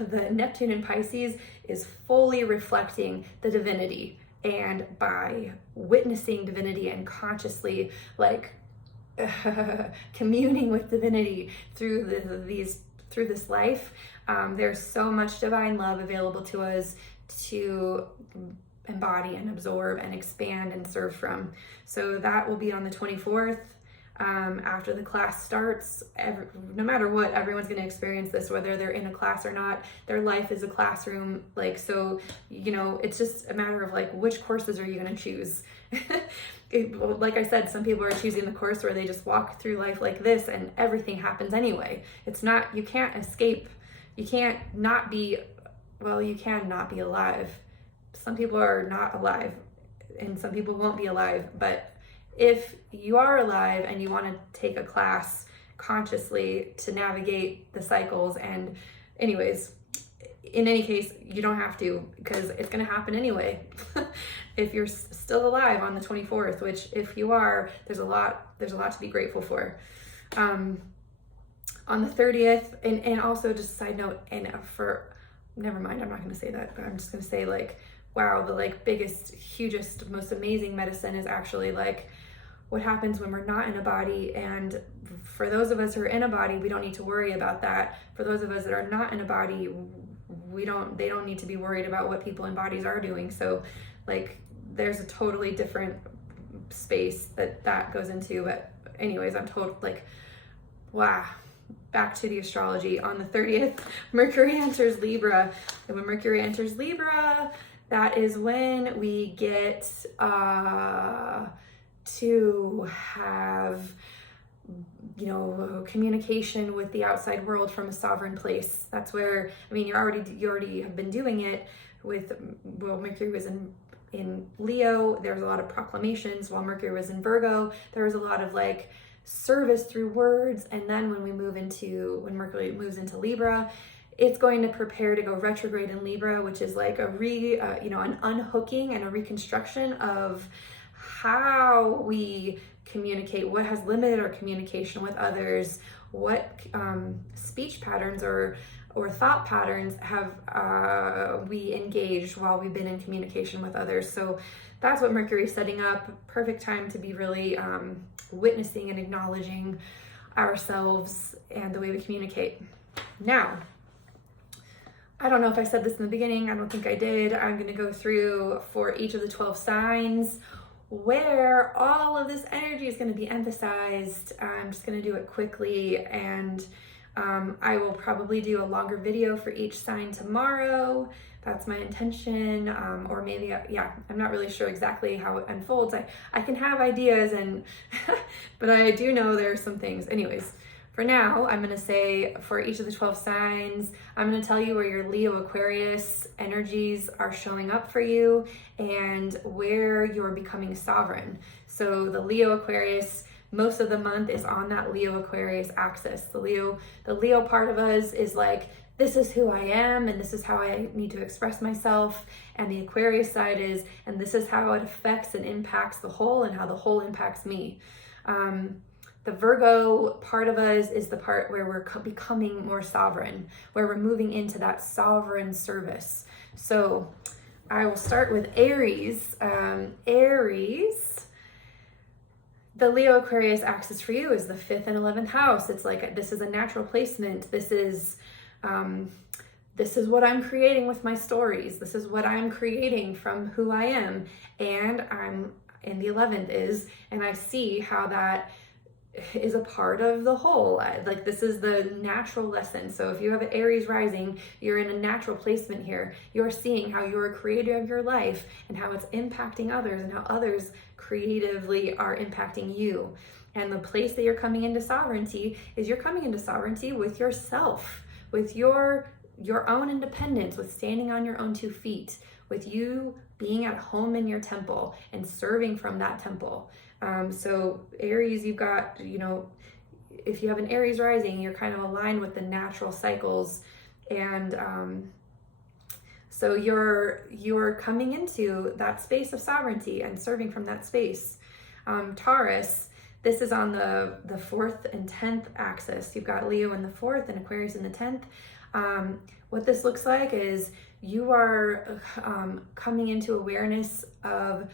the Neptune in Pisces is fully reflecting the divinity. and by witnessing divinity and consciously like communing with divinity through through this life, there's so much divine love available to us to embody and absorb and expand and serve from. So that will be on the 24th. After the class starts, no matter what, everyone's going to experience this, whether they're in a class or not. Their life is a classroom. Like, so, you know, it's just a matter of like, which courses are you going to choose? Like I said, some people are choosing the course where they just walk through life like this and everything happens anyway. It's not, you can't escape. You can't not be, well, you can not be alive. Some people are not alive and some people won't be alive, but if you are alive and you want to take a class consciously to navigate the cycles, and anyways, in any case, you don't have to, because it's going to happen anyway. If you're still alive on the 24th, which if you are, there's a lot to be grateful for. On the 30th, and also just a side note, and never mind, I'm not going to say that, but I'm just going to say like, wow, the like biggest, hugest, most amazing medicine is actually like what happens when we're not in a body. And for those of us who are in a body, we don't need to worry about that. For those of us that are not in a body, they don't need to be worried about what people in bodies are doing. So like there's a totally different space that goes into. But anyways, I'm told like, wow. Back to the astrology. On the 30th, Mercury enters Libra. And when Mercury enters Libra, that is when we get to have, you know, communication with the outside world from a sovereign place. That's where, I mean, you already have been doing it with, well, Mercury was in Leo, there was a lot of proclamations. While Mercury was in Virgo, there was a lot of like service through words. And then when Mercury moves into Libra, it's going to prepare to go retrograde in Libra, which is like an unhooking and a reconstruction of how we communicate, what has limited our communication with others, what speech patterns or thought patterns have we engaged while we've been in communication with others. So that's what Mercury is setting up. Perfect time to be really witnessing and acknowledging ourselves and the way we communicate. Now, I don't know if I said this in the beginning. I don't think I did. I'm going to go through for each of the 12 signs where all of this energy is going to be emphasized. I'm just going to do it quickly, and I will probably do a longer video for each sign tomorrow. That's my intention, or maybe, I'm not really sure exactly how it unfolds. I can have ideas, but I do know there are some things. Anyways, for now, I'm going to say for each of the 12 signs, I'm going to tell you where your Leo Aquarius energies are showing up for you and where you're becoming sovereign. So the Leo Aquarius, most of the month is on that Leo Aquarius axis. The Leo part of us is like, this is who I am and this is how I need to express myself. And the Aquarius side is, and this is how it affects and impacts the whole and how the whole impacts me. The Virgo part of us is the part where we're becoming more sovereign, where we're moving into that sovereign service. So I will start with Aries. Aries, the Leo Aquarius axis for you is the 5th and 11th house. It's like, this is a natural placement. This is what I'm creating with my stories. This is what I'm creating from who I am. And I'm in the 11th and I see how that is a part of the whole. Like, this is the natural lesson. So if you have an Aries rising, you're in a natural placement here. You're seeing how you're a creator of your life and how it's impacting others and how others creatively are impacting you. And the place that you're coming into sovereignty is you're coming into sovereignty with yourself, with your own independence, with standing on your own 2 feet, with you being at home in your temple and serving from that temple. So Aries, you've got, if you have an Aries rising, you're kind of aligned with the natural cycles. And so you're coming into that space of sovereignty and serving from that space. Taurus, this is on the 4th and 10th axis. You've got Leo in the 4th and Aquarius in the 10th. What this looks like is you are coming into awareness of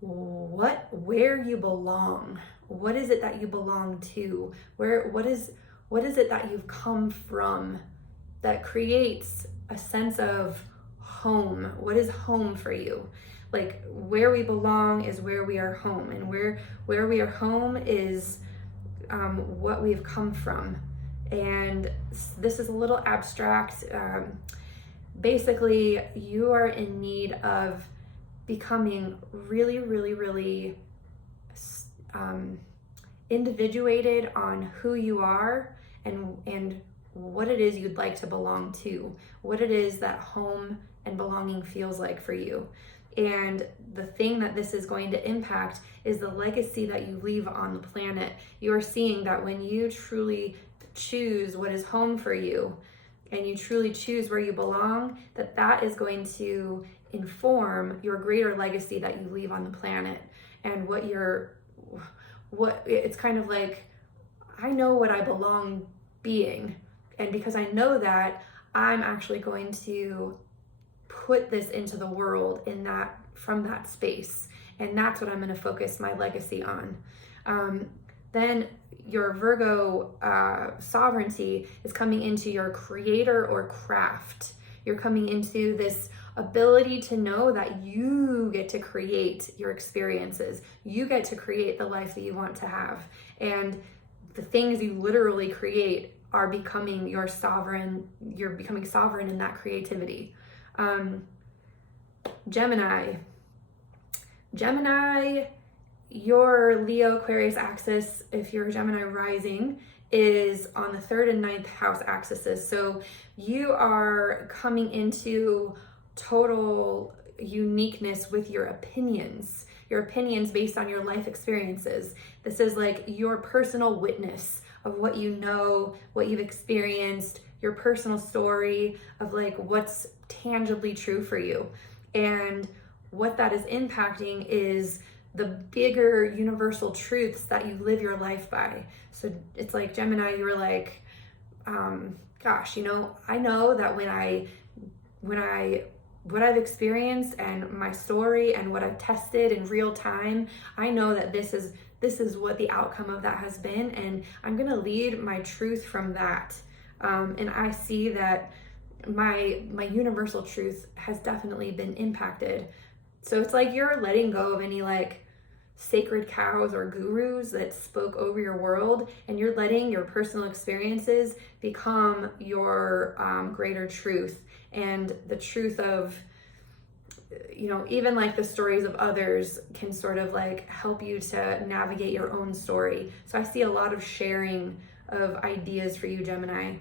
where you belong. What is it that you belong to? What is it that you've come from that creates a sense of home? What is home for you? Like, where we belong is where we are home, and where we are home is what we've come from. And this is a little abstract. Basically, you are in need of becoming really, really, really individuated on who you are and what it is you'd like to belong to, what it is that home and belonging feels like for you. And the thing that this is going to impact is the legacy that you leave on the planet. You are seeing that when you truly choose what is home for you and you truly choose where you belong, that is going to inform your greater legacy that you leave on the planet. And what it's kind of like, I know what I belong being. And because I know that, I'm actually going to put this into the world from that space. And that's what I'm going to focus my legacy on. Then your Virgo sovereignty is coming into your creator or craft. You're coming into this ability to know that you get to create your experiences. You get to create the life that you want to have. And the things you literally create are becoming your sovereign. You're becoming sovereign in that creativity. Gemini, your Leo Aquarius axis, if you're Gemini rising, is on the 3rd and 9th house axes. So you are coming into total uniqueness with your opinions based on your life experiences. This is like your personal witness of what you know, what you've experienced, your personal story of like what's tangibly true for you. And what that is impacting is the bigger universal truths that you live your life by. So it's like Gemini, you're like, gosh, I know that what I've experienced and my story and what I've tested in real time, I know that this is what the outcome of that has been, and I'm gonna lead my truth from that. And I see that my universal truth has definitely been impacted. So it's like you're letting go of any like sacred cows or gurus that spoke over your world, and you're letting your personal experiences become your greater truth, and the truth of, even like the stories of others can sort of like help you to navigate your own story. So I see a lot of sharing of ideas for you, Gemini.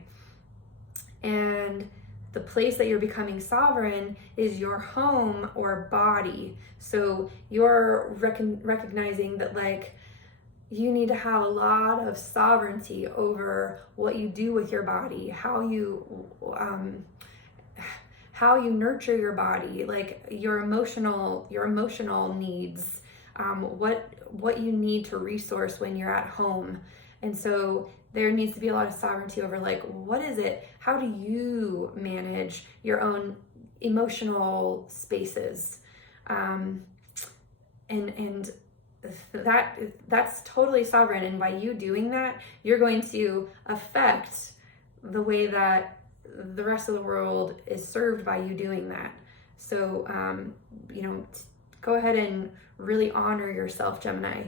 And the place that you're becoming sovereign is your home or body. So you're recognizing that like you need to have a lot of sovereignty over what you do with your body, how you nurture your body, like your emotional needs, what you need to resource when you're at home. And so there needs to be a lot of sovereignty over like, what is it? How do you manage your own emotional spaces? And that's totally sovereign. And by you doing that, you're going to affect the way that the rest of the world is served by you doing that. So, go ahead and really honor yourself, Gemini.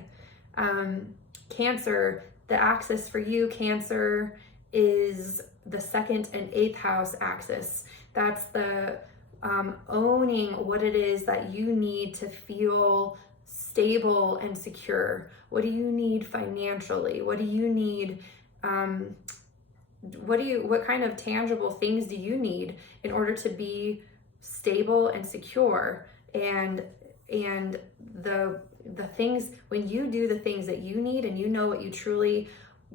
Cancer, the axis for you, Cancer, is the 2nd and 8th house axis. That's the owning what it is that you need to feel stable and secure. What do you need financially? What do you need? What kind of tangible things do you need in order to be stable and secure? And the things, when you do the things that you need and you know what you truly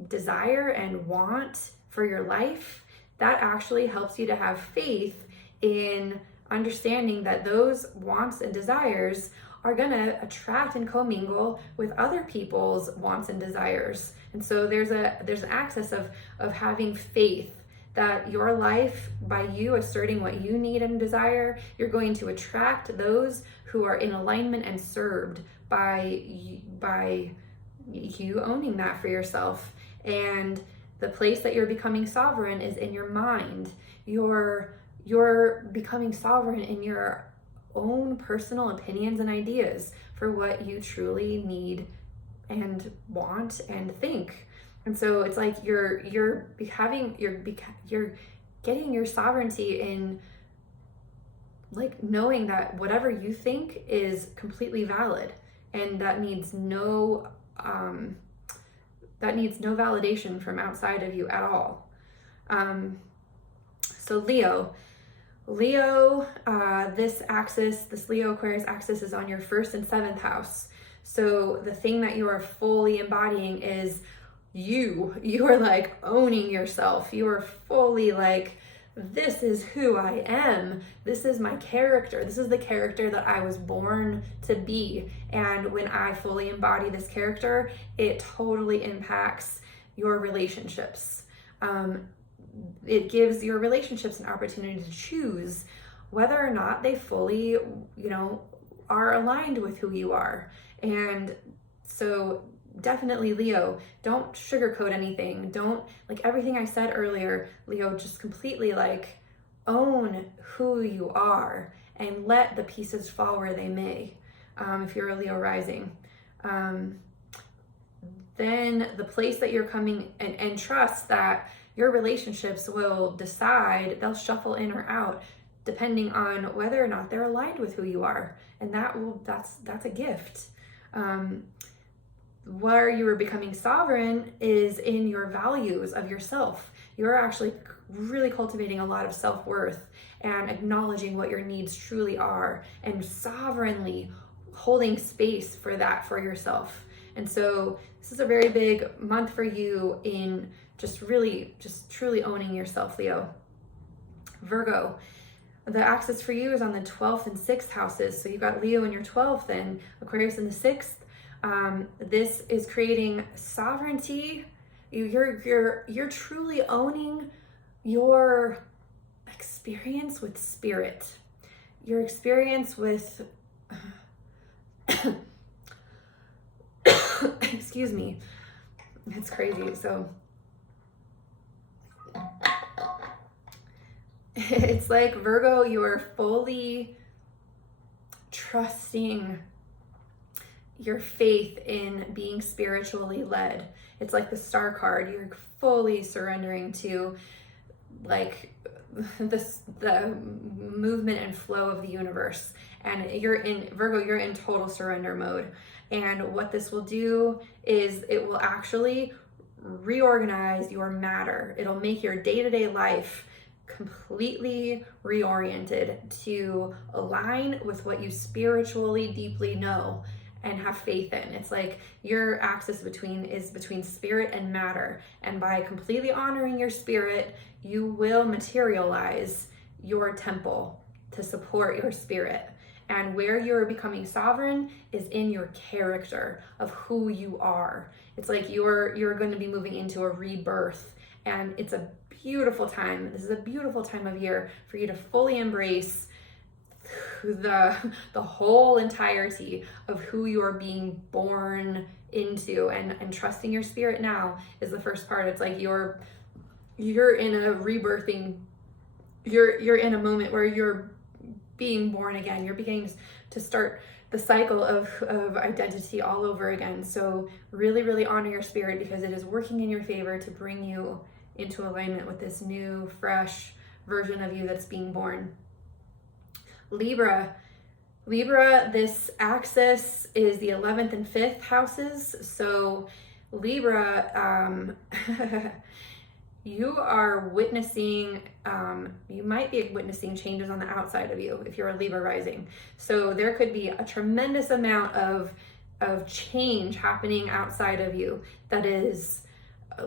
desire and want for your life, that actually helps you to have faith in understanding that those wants and desires are gonna attract and commingle with other people's wants and desires. And so there's an access of having faith that your life, by you asserting what you need and desire, you're going to attract those who are in alignment and served by you owning that for yourself. And the place that you're becoming sovereign is in your mind. You're becoming sovereign in your own personal opinions and ideas for what you truly need and want and think. And so it's like you're getting your sovereignty in like knowing that whatever you think is completely valid, and that needs no validation from outside of you at all. So Leo, this Leo Aquarius axis is on your 1st and 7th house. So the thing that you are fully embodying is you are like owning yourself. You are fully like, this is who I am. This is my character. This is the character that I was born to be. And when I fully embody this character, it totally impacts your relationships. It gives your relationships an opportunity to choose whether or not they fully, are aligned with who you are. And so definitely Leo, don't sugarcoat anything. Don't, like everything I said earlier, Leo, just completely like own who you are and let the pieces fall where they may. If you're a Leo rising, then the place that you're coming and trust that your relationships will decide, they'll shuffle in or out depending on whether or not they're aligned with who you are. And that's a gift. Where you are becoming sovereign is in your values of yourself. You're actually really cultivating a lot of self-worth and acknowledging what your needs truly are and sovereignly holding space for that for yourself. And so this is a very big month for you in just truly owning yourself, Leo. Virgo, the axis for you is on the 12th and 6th houses. So you've got Leo in your 12th and Aquarius in the 6th. This is creating sovereignty. You're truly owning your experience with spirit, your experience with excuse me, it's crazy. So it's like Virgo, you are fully trusting your faith in being spiritually led. It's like the Star card. You're fully surrendering to like the movement and flow of the universe. And you're in Virgo, you're in total surrender mode. And what this will do is it will actually reorganize your matter. It'll make your day-to-day life completely reoriented to align with what you spiritually deeply know and have faith in. It's like your axis between spirit and matter. And by completely honoring your spirit, you will materialize your temple to support your spirit. And where you're becoming sovereign is in your character of who you are. It's like you're going to be moving into a rebirth, and it's a beautiful time. This is a beautiful time of year for you to fully embrace the whole entirety of who you're being born into, and trusting your spirit now is the first part. It's like you're in a rebirthing, you're in a moment where you're being born again. You're beginning to start the cycle of identity all over again. So really, really honor your spirit, because it is working in your favor to bring you into alignment with this new, fresh version of you that's being born. Libra, this axis is the 11th and 5th houses. So Libra, you are witnessing, you might be witnessing changes on the outside of you if you're a Libra rising. So there could be a tremendous amount of change happening outside of you that is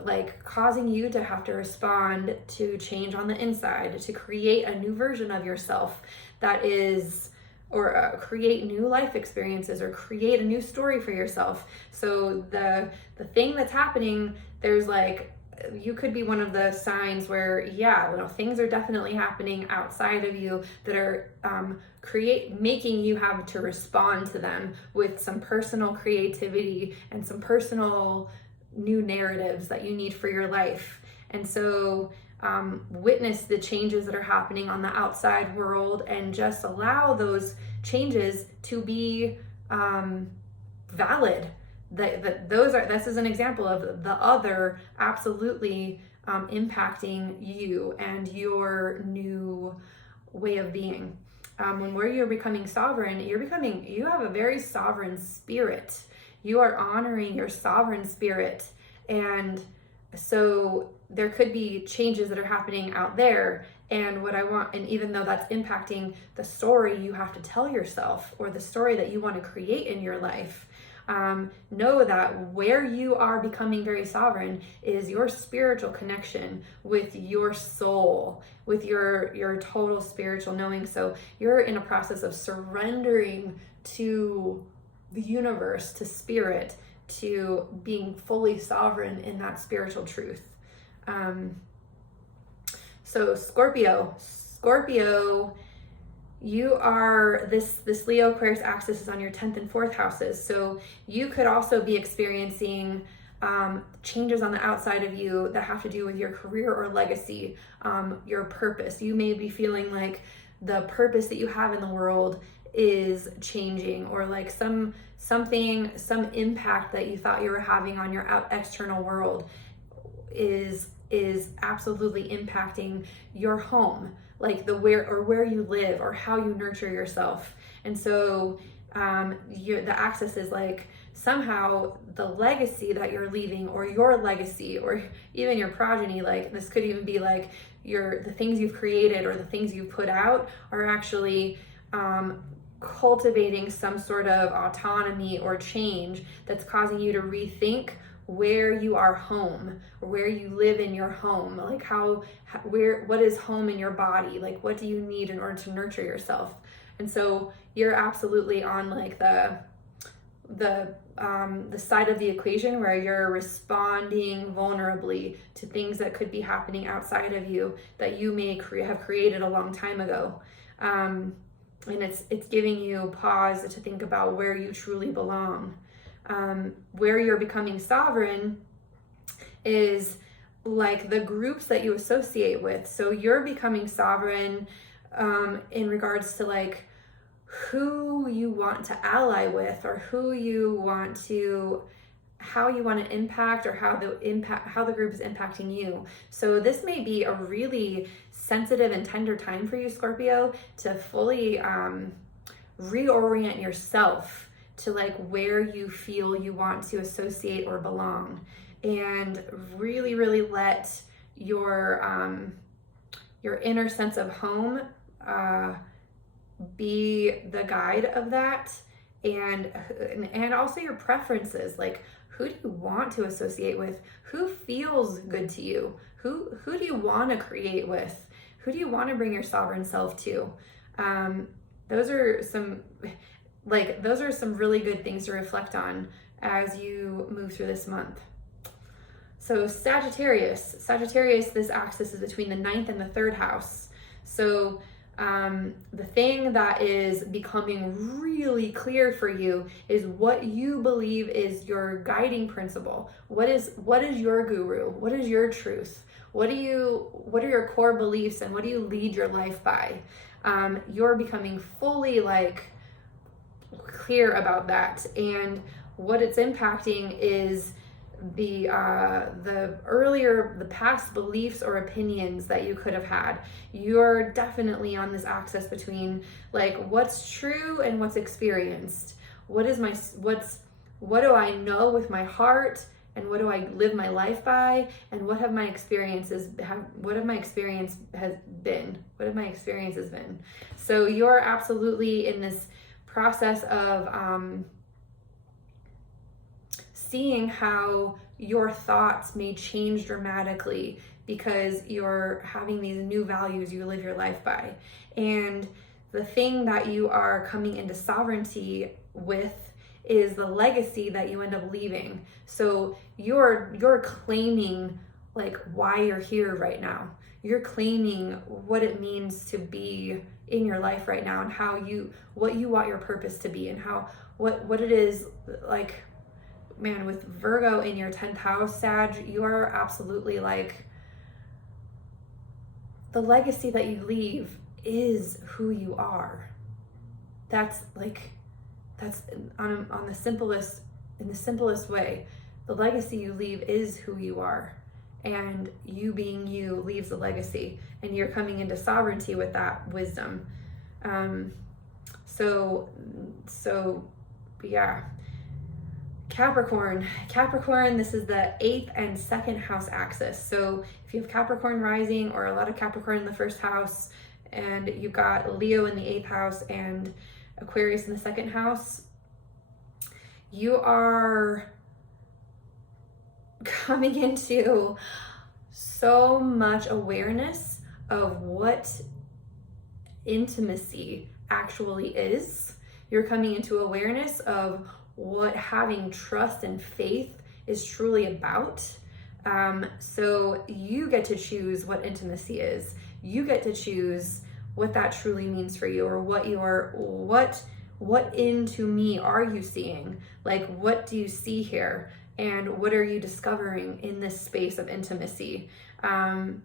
like causing you to have to respond to change on the inside, to create a new version of yourself that is, or create new life experiences, or create a new story for yourself. So the thing that's happening, there's like you could be one of the signs where, yeah, you know, things are definitely happening outside of you that are making you have to respond to them with some personal creativity and some personal new narratives that you need for your life. And so witness the changes that are happening on the outside world and just allow those changes to be valid. This is an example of the other absolutely impacting you and your new way of being. Where you're becoming sovereign, you have a very sovereign spirit. You are honoring your sovereign spirit. And so there could be changes that are happening out there. And even though that's impacting the story you have to tell yourself or the story that you want to create in your life, know that where you are becoming very sovereign is your spiritual connection with your soul, with your total spiritual knowing. So you're in a process of surrendering to the universe, to spirit, to being fully sovereign in that spiritual truth. So Scorpio, you are this Leo Aquarius axis is on your 10th and 4th houses. So you could also be experiencing changes on the outside of you that have to do with your career or legacy, your purpose. You may be feeling like the purpose that you have in the world is changing, or like some impact that you thought you were having on your external world is absolutely impacting your home, like where you live or how you nurture yourself. And so the axis is like somehow the legacy that you're leaving, or your legacy, or even your progeny, like this could even be like the things you've created or the things you've put out are actually cultivating some sort of autonomy or change that's causing you to rethink where you are home, or where you live in your home, like what is home in your body, like what do you need in order to nurture yourself. And so you're absolutely on like the side of the equation where you're responding vulnerably to things that could be happening outside of you that you may have created a long time ago. And it's giving you pause to think about where you truly belong. Where you're becoming sovereign is like the groups that you associate with. So you're becoming sovereign in regards to like who you want to ally with, or how you want to impact, or how the group is impacting you. So this may be a really sensitive and tender time for you, Scorpio, to fully reorient yourself to like where you feel you want to associate or belong, and really, really let your inner sense of home be the guide of that, and also your preferences, like who do you want to associate with, who feels good to you, who do you want to create with, who do you want to bring your sovereign self to. Those are some really good things to reflect on as you move through this month. So Sagittarius, this axis is between the 9th and the 3rd house. So the thing that is becoming really clear for you is what you believe is your guiding principle. What is your guru? What is your truth? What are your core beliefs, and what do you lead your life by? You're becoming fully like clear about that, and what it's impacting is the past beliefs or opinions that you could have had. You're definitely on this axis between like what's true and what's experienced. What do I know with my heart, and what do I live my life by, and what have my experiences been. So you're absolutely in this process of seeing how your thoughts may change dramatically because you're having these new values you live your life by. And the thing that you are coming into sovereignty with is the legacy that you end up leaving. So you're claiming like why you're here right now. You're claiming what it means to be in your life right now, and what you want your purpose to be, and what it is. Like, man, with Virgo in your 10th house, Sag, you are absolutely like, the legacy that you leave is who you are. That's on the simplest, in the simplest way, the legacy you leave is who you are. And you being you leaves a legacy, and you're coming into sovereignty with that wisdom. So yeah. Capricorn, this is the 8th and 2nd house axis. So if you have Capricorn rising, or a lot of Capricorn in the 1st house, and you've got Leo in the 8th house and Aquarius in the 2nd house, you are coming into so much awareness of what intimacy actually is. You're coming into awareness of what having trust and faith is truly about. So you get to choose what intimacy is. You get to choose what that truly means for you, or what into me are you seeing? Like, what do you see here? And what are you discovering in this space of intimacy? And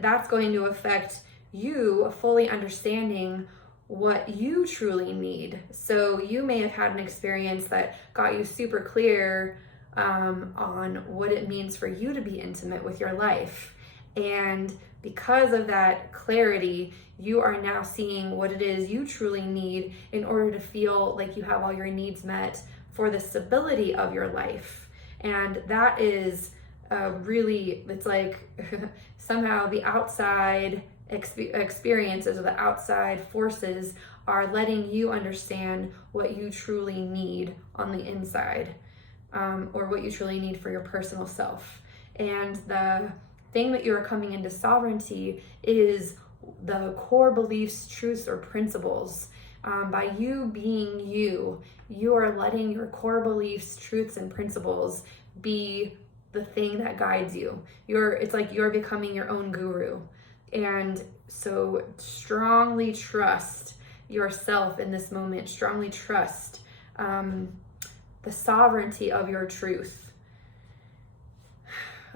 that's going to affect you fully understanding what you truly need. So you may have had an experience that got you super clear on what it means for you to be intimate with your life. And because of that clarity, you are now seeing what it is you truly need in order to feel like you have all your needs met for the stability of your life. And that is it's like somehow the outside experiences, or the outside forces, are letting you understand what you truly need on the inside, or what you truly need for your personal self. And the thing that you're coming into sovereignty is the core beliefs, truths, or principles. By you being you, you are letting your core beliefs, truths, and principles be the thing that guides you. It's like you're becoming your own guru. And so strongly trust yourself in this moment. Strongly trust the sovereignty of your truth.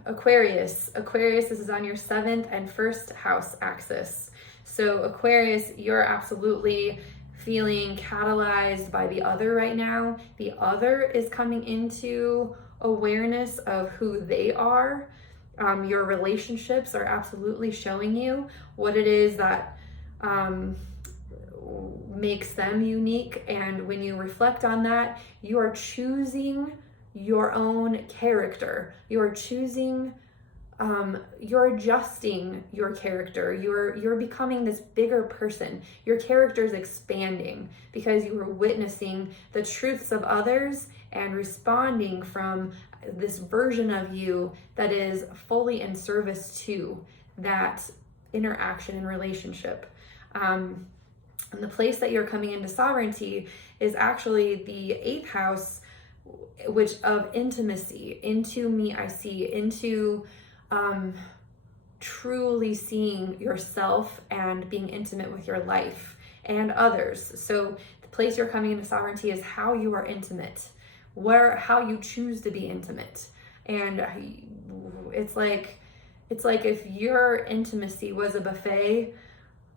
Aquarius, this is on your 7th and 1st house axis. So Aquarius, you're absolutely feeling catalyzed by the other right now. The other is coming into awareness of who they are. Your relationships are absolutely showing you what it is that makes them unique. And when you reflect on that, you are choosing your own character. You're choosing, you're adjusting your character. You're becoming this bigger person. Your character is expanding because you are witnessing the truths of others and responding from this version of you that is fully in service to that interaction and relationship. And the place that you're coming into sovereignty is actually the 8th house, which of intimacy, into me I see, into truly seeing yourself and being intimate with your life and others. So the place you're coming into sovereignty is how you are intimate, how you choose to be intimate. And it's like if your intimacy was a buffet,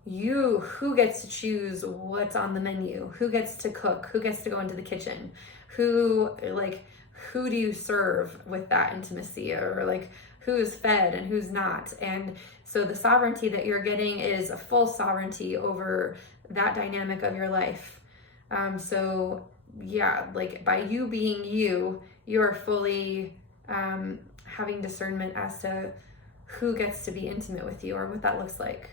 who gets to choose what's on the menu, who gets to cook, who gets to go into the kitchen, who do you serve with that intimacy, or like who's fed and who's not. And so the sovereignty that you're getting is a full sovereignty over that dynamic of your life. So yeah, like by you being you are fully having discernment as to who gets to be intimate with you or what that looks like.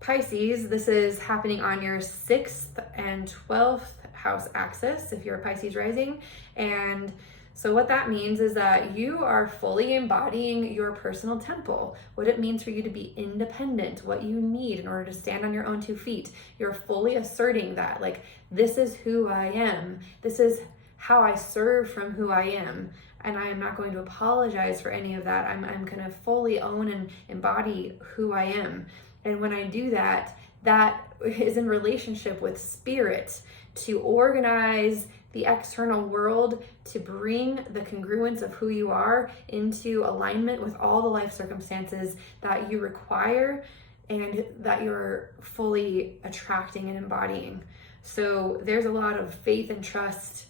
Pisces, this is happening on your 6th and 12th house axis if you're a Pisces rising. And so what that means is that you are fully embodying your personal temple, what it means for you to be independent, what you need in order to stand on your own 2 feet. You're fully asserting that, like, this is who I am. This is how I serve from who I am. and I am not going to apologize for any of that. I'm going to fully own and embody who I am. And when I do that, that is in relationship with spirit, to organize the external world, to bring the congruence of who you are into alignment with all the life circumstances that you require and that you're fully attracting and embodying. So there's a lot of faith and trust.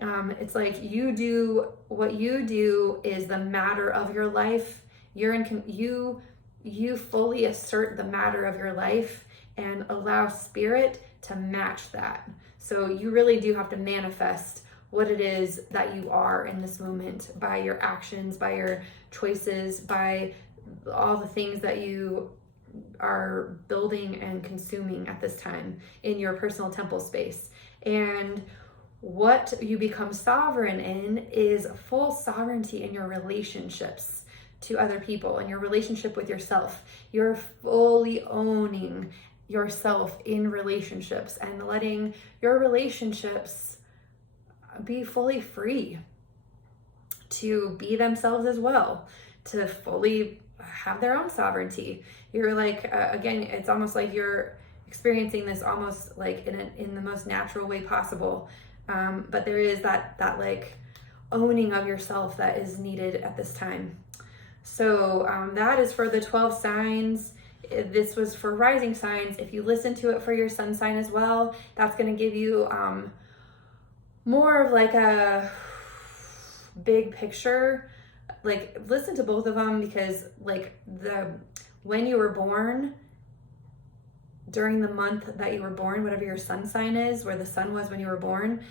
It's like you do what you do is the matter of your life. You fully assert the matter of your life and allow spirit to match that. So you really do have to manifest what it is that you are in this moment by your actions, by your choices, by all the things that you are building and consuming at this time in your personal temple space. And what you become sovereign in is full sovereignty in your relationships to other people and your relationship with yourself. You're fully owning yourself in relationships and letting your relationships be fully free to be themselves as well, to fully have their own sovereignty. You're like, again, it's almost like you're experiencing this almost like in the most natural way possible. But there is that like owning of yourself that is needed at this time. So that is for the 12 signs. This was for rising signs. If you listen to it for your sun sign as well, that's going to give you more of like a big picture. Like listen to both of them, because like when you were born, during the month that you were born, whatever your sun sign is, where the sun was when you were born,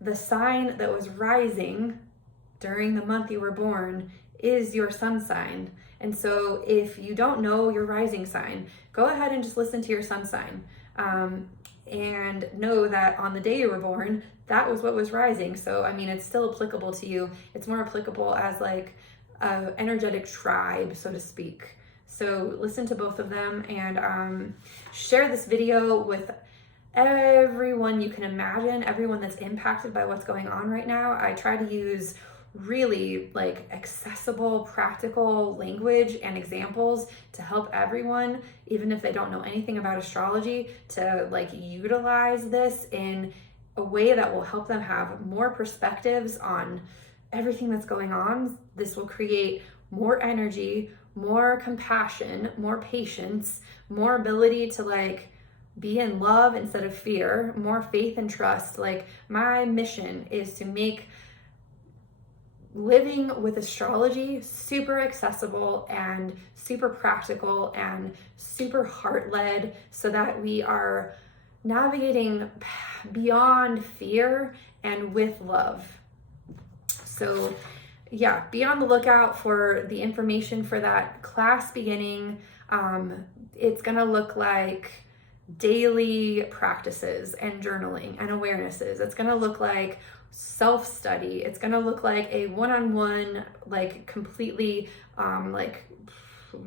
the sign that was rising during the month you were born is your sun sign. And so if you don't know your rising sign, go ahead and just listen to your sun sign, and know that on the day you were born, that was what was rising. So, I mean, it's still applicable to you. It's more applicable as like an energetic tribe, so to speak. So listen to both of them, and share this video with everyone you can imagine, everyone that's impacted by what's going on right now. I try to use really like accessible, practical language and examples to help everyone, even if they don't know anything about astrology, to like utilize this in a way that will help them have more perspectives on everything that's going on. This will create more energy, more compassion, more patience, more ability to like be in love instead of fear, more faith and trust. Like my mission is to make living with astrology super accessible and super practical and super heart-led, so that we are navigating beyond fear and with love. So yeah, be on the lookout for the information for that class beginning. It's gonna look like daily practices and journaling and awarenesses. It's gonna look like self-study. It's gonna look like a one-on-one, like completely like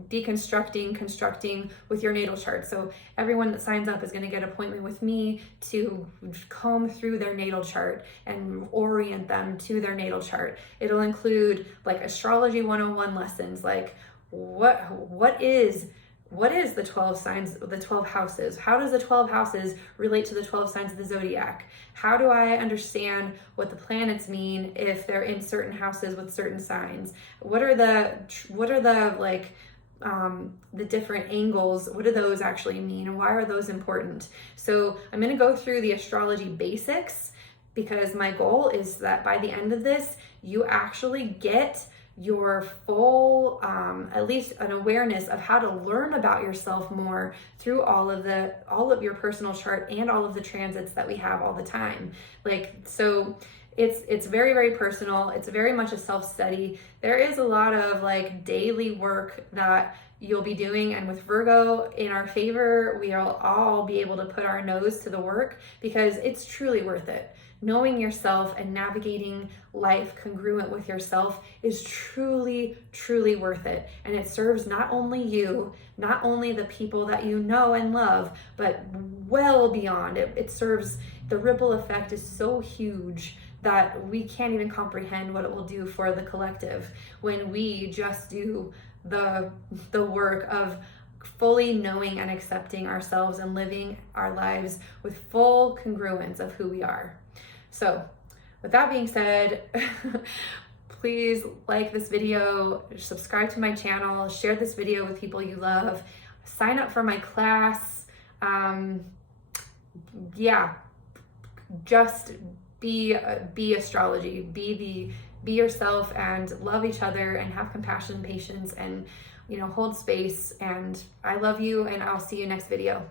deconstructing, constructing with your natal chart. So everyone that signs up is going to get an appointment with me to comb through their natal chart and orient them to their natal chart. It'll include like astrology 101 lessons, like what is the 12 signs, the 12 houses? How does the 12 houses relate to the 12 signs of the zodiac? How do I understand what the planets mean if they're in certain houses with certain signs? What are the like the different angles? What do those actually mean, and why are those important? So I'm going to go through the astrology basics, because my goal is that by the end of this, you actually get your full, at least an awareness of how to learn about yourself more through all of your personal chart and all of the transits that we have all the time. Like, so it's very, very personal. It's very much a self-study. There is a lot of like daily work that you'll be doing, and with Virgo in our favor, we'll all be able to put our nose to the work, because it's truly worth it. Knowing yourself and navigating life congruent with yourself is truly, truly worth it. And it serves not only you, not only the people that you know and love, but well beyond. It serves, the ripple effect is so huge that we can't even comprehend what it will do for the collective when we just do the work of fully knowing and accepting ourselves and living our lives with full congruence of who we are. So with that being said, please like this video, subscribe to my channel, share this video with people you love, sign up for my class. Yeah, just be astrology, be yourself, and love each other, and have compassion, patience, and hold space. And I love you, and I'll see you next video.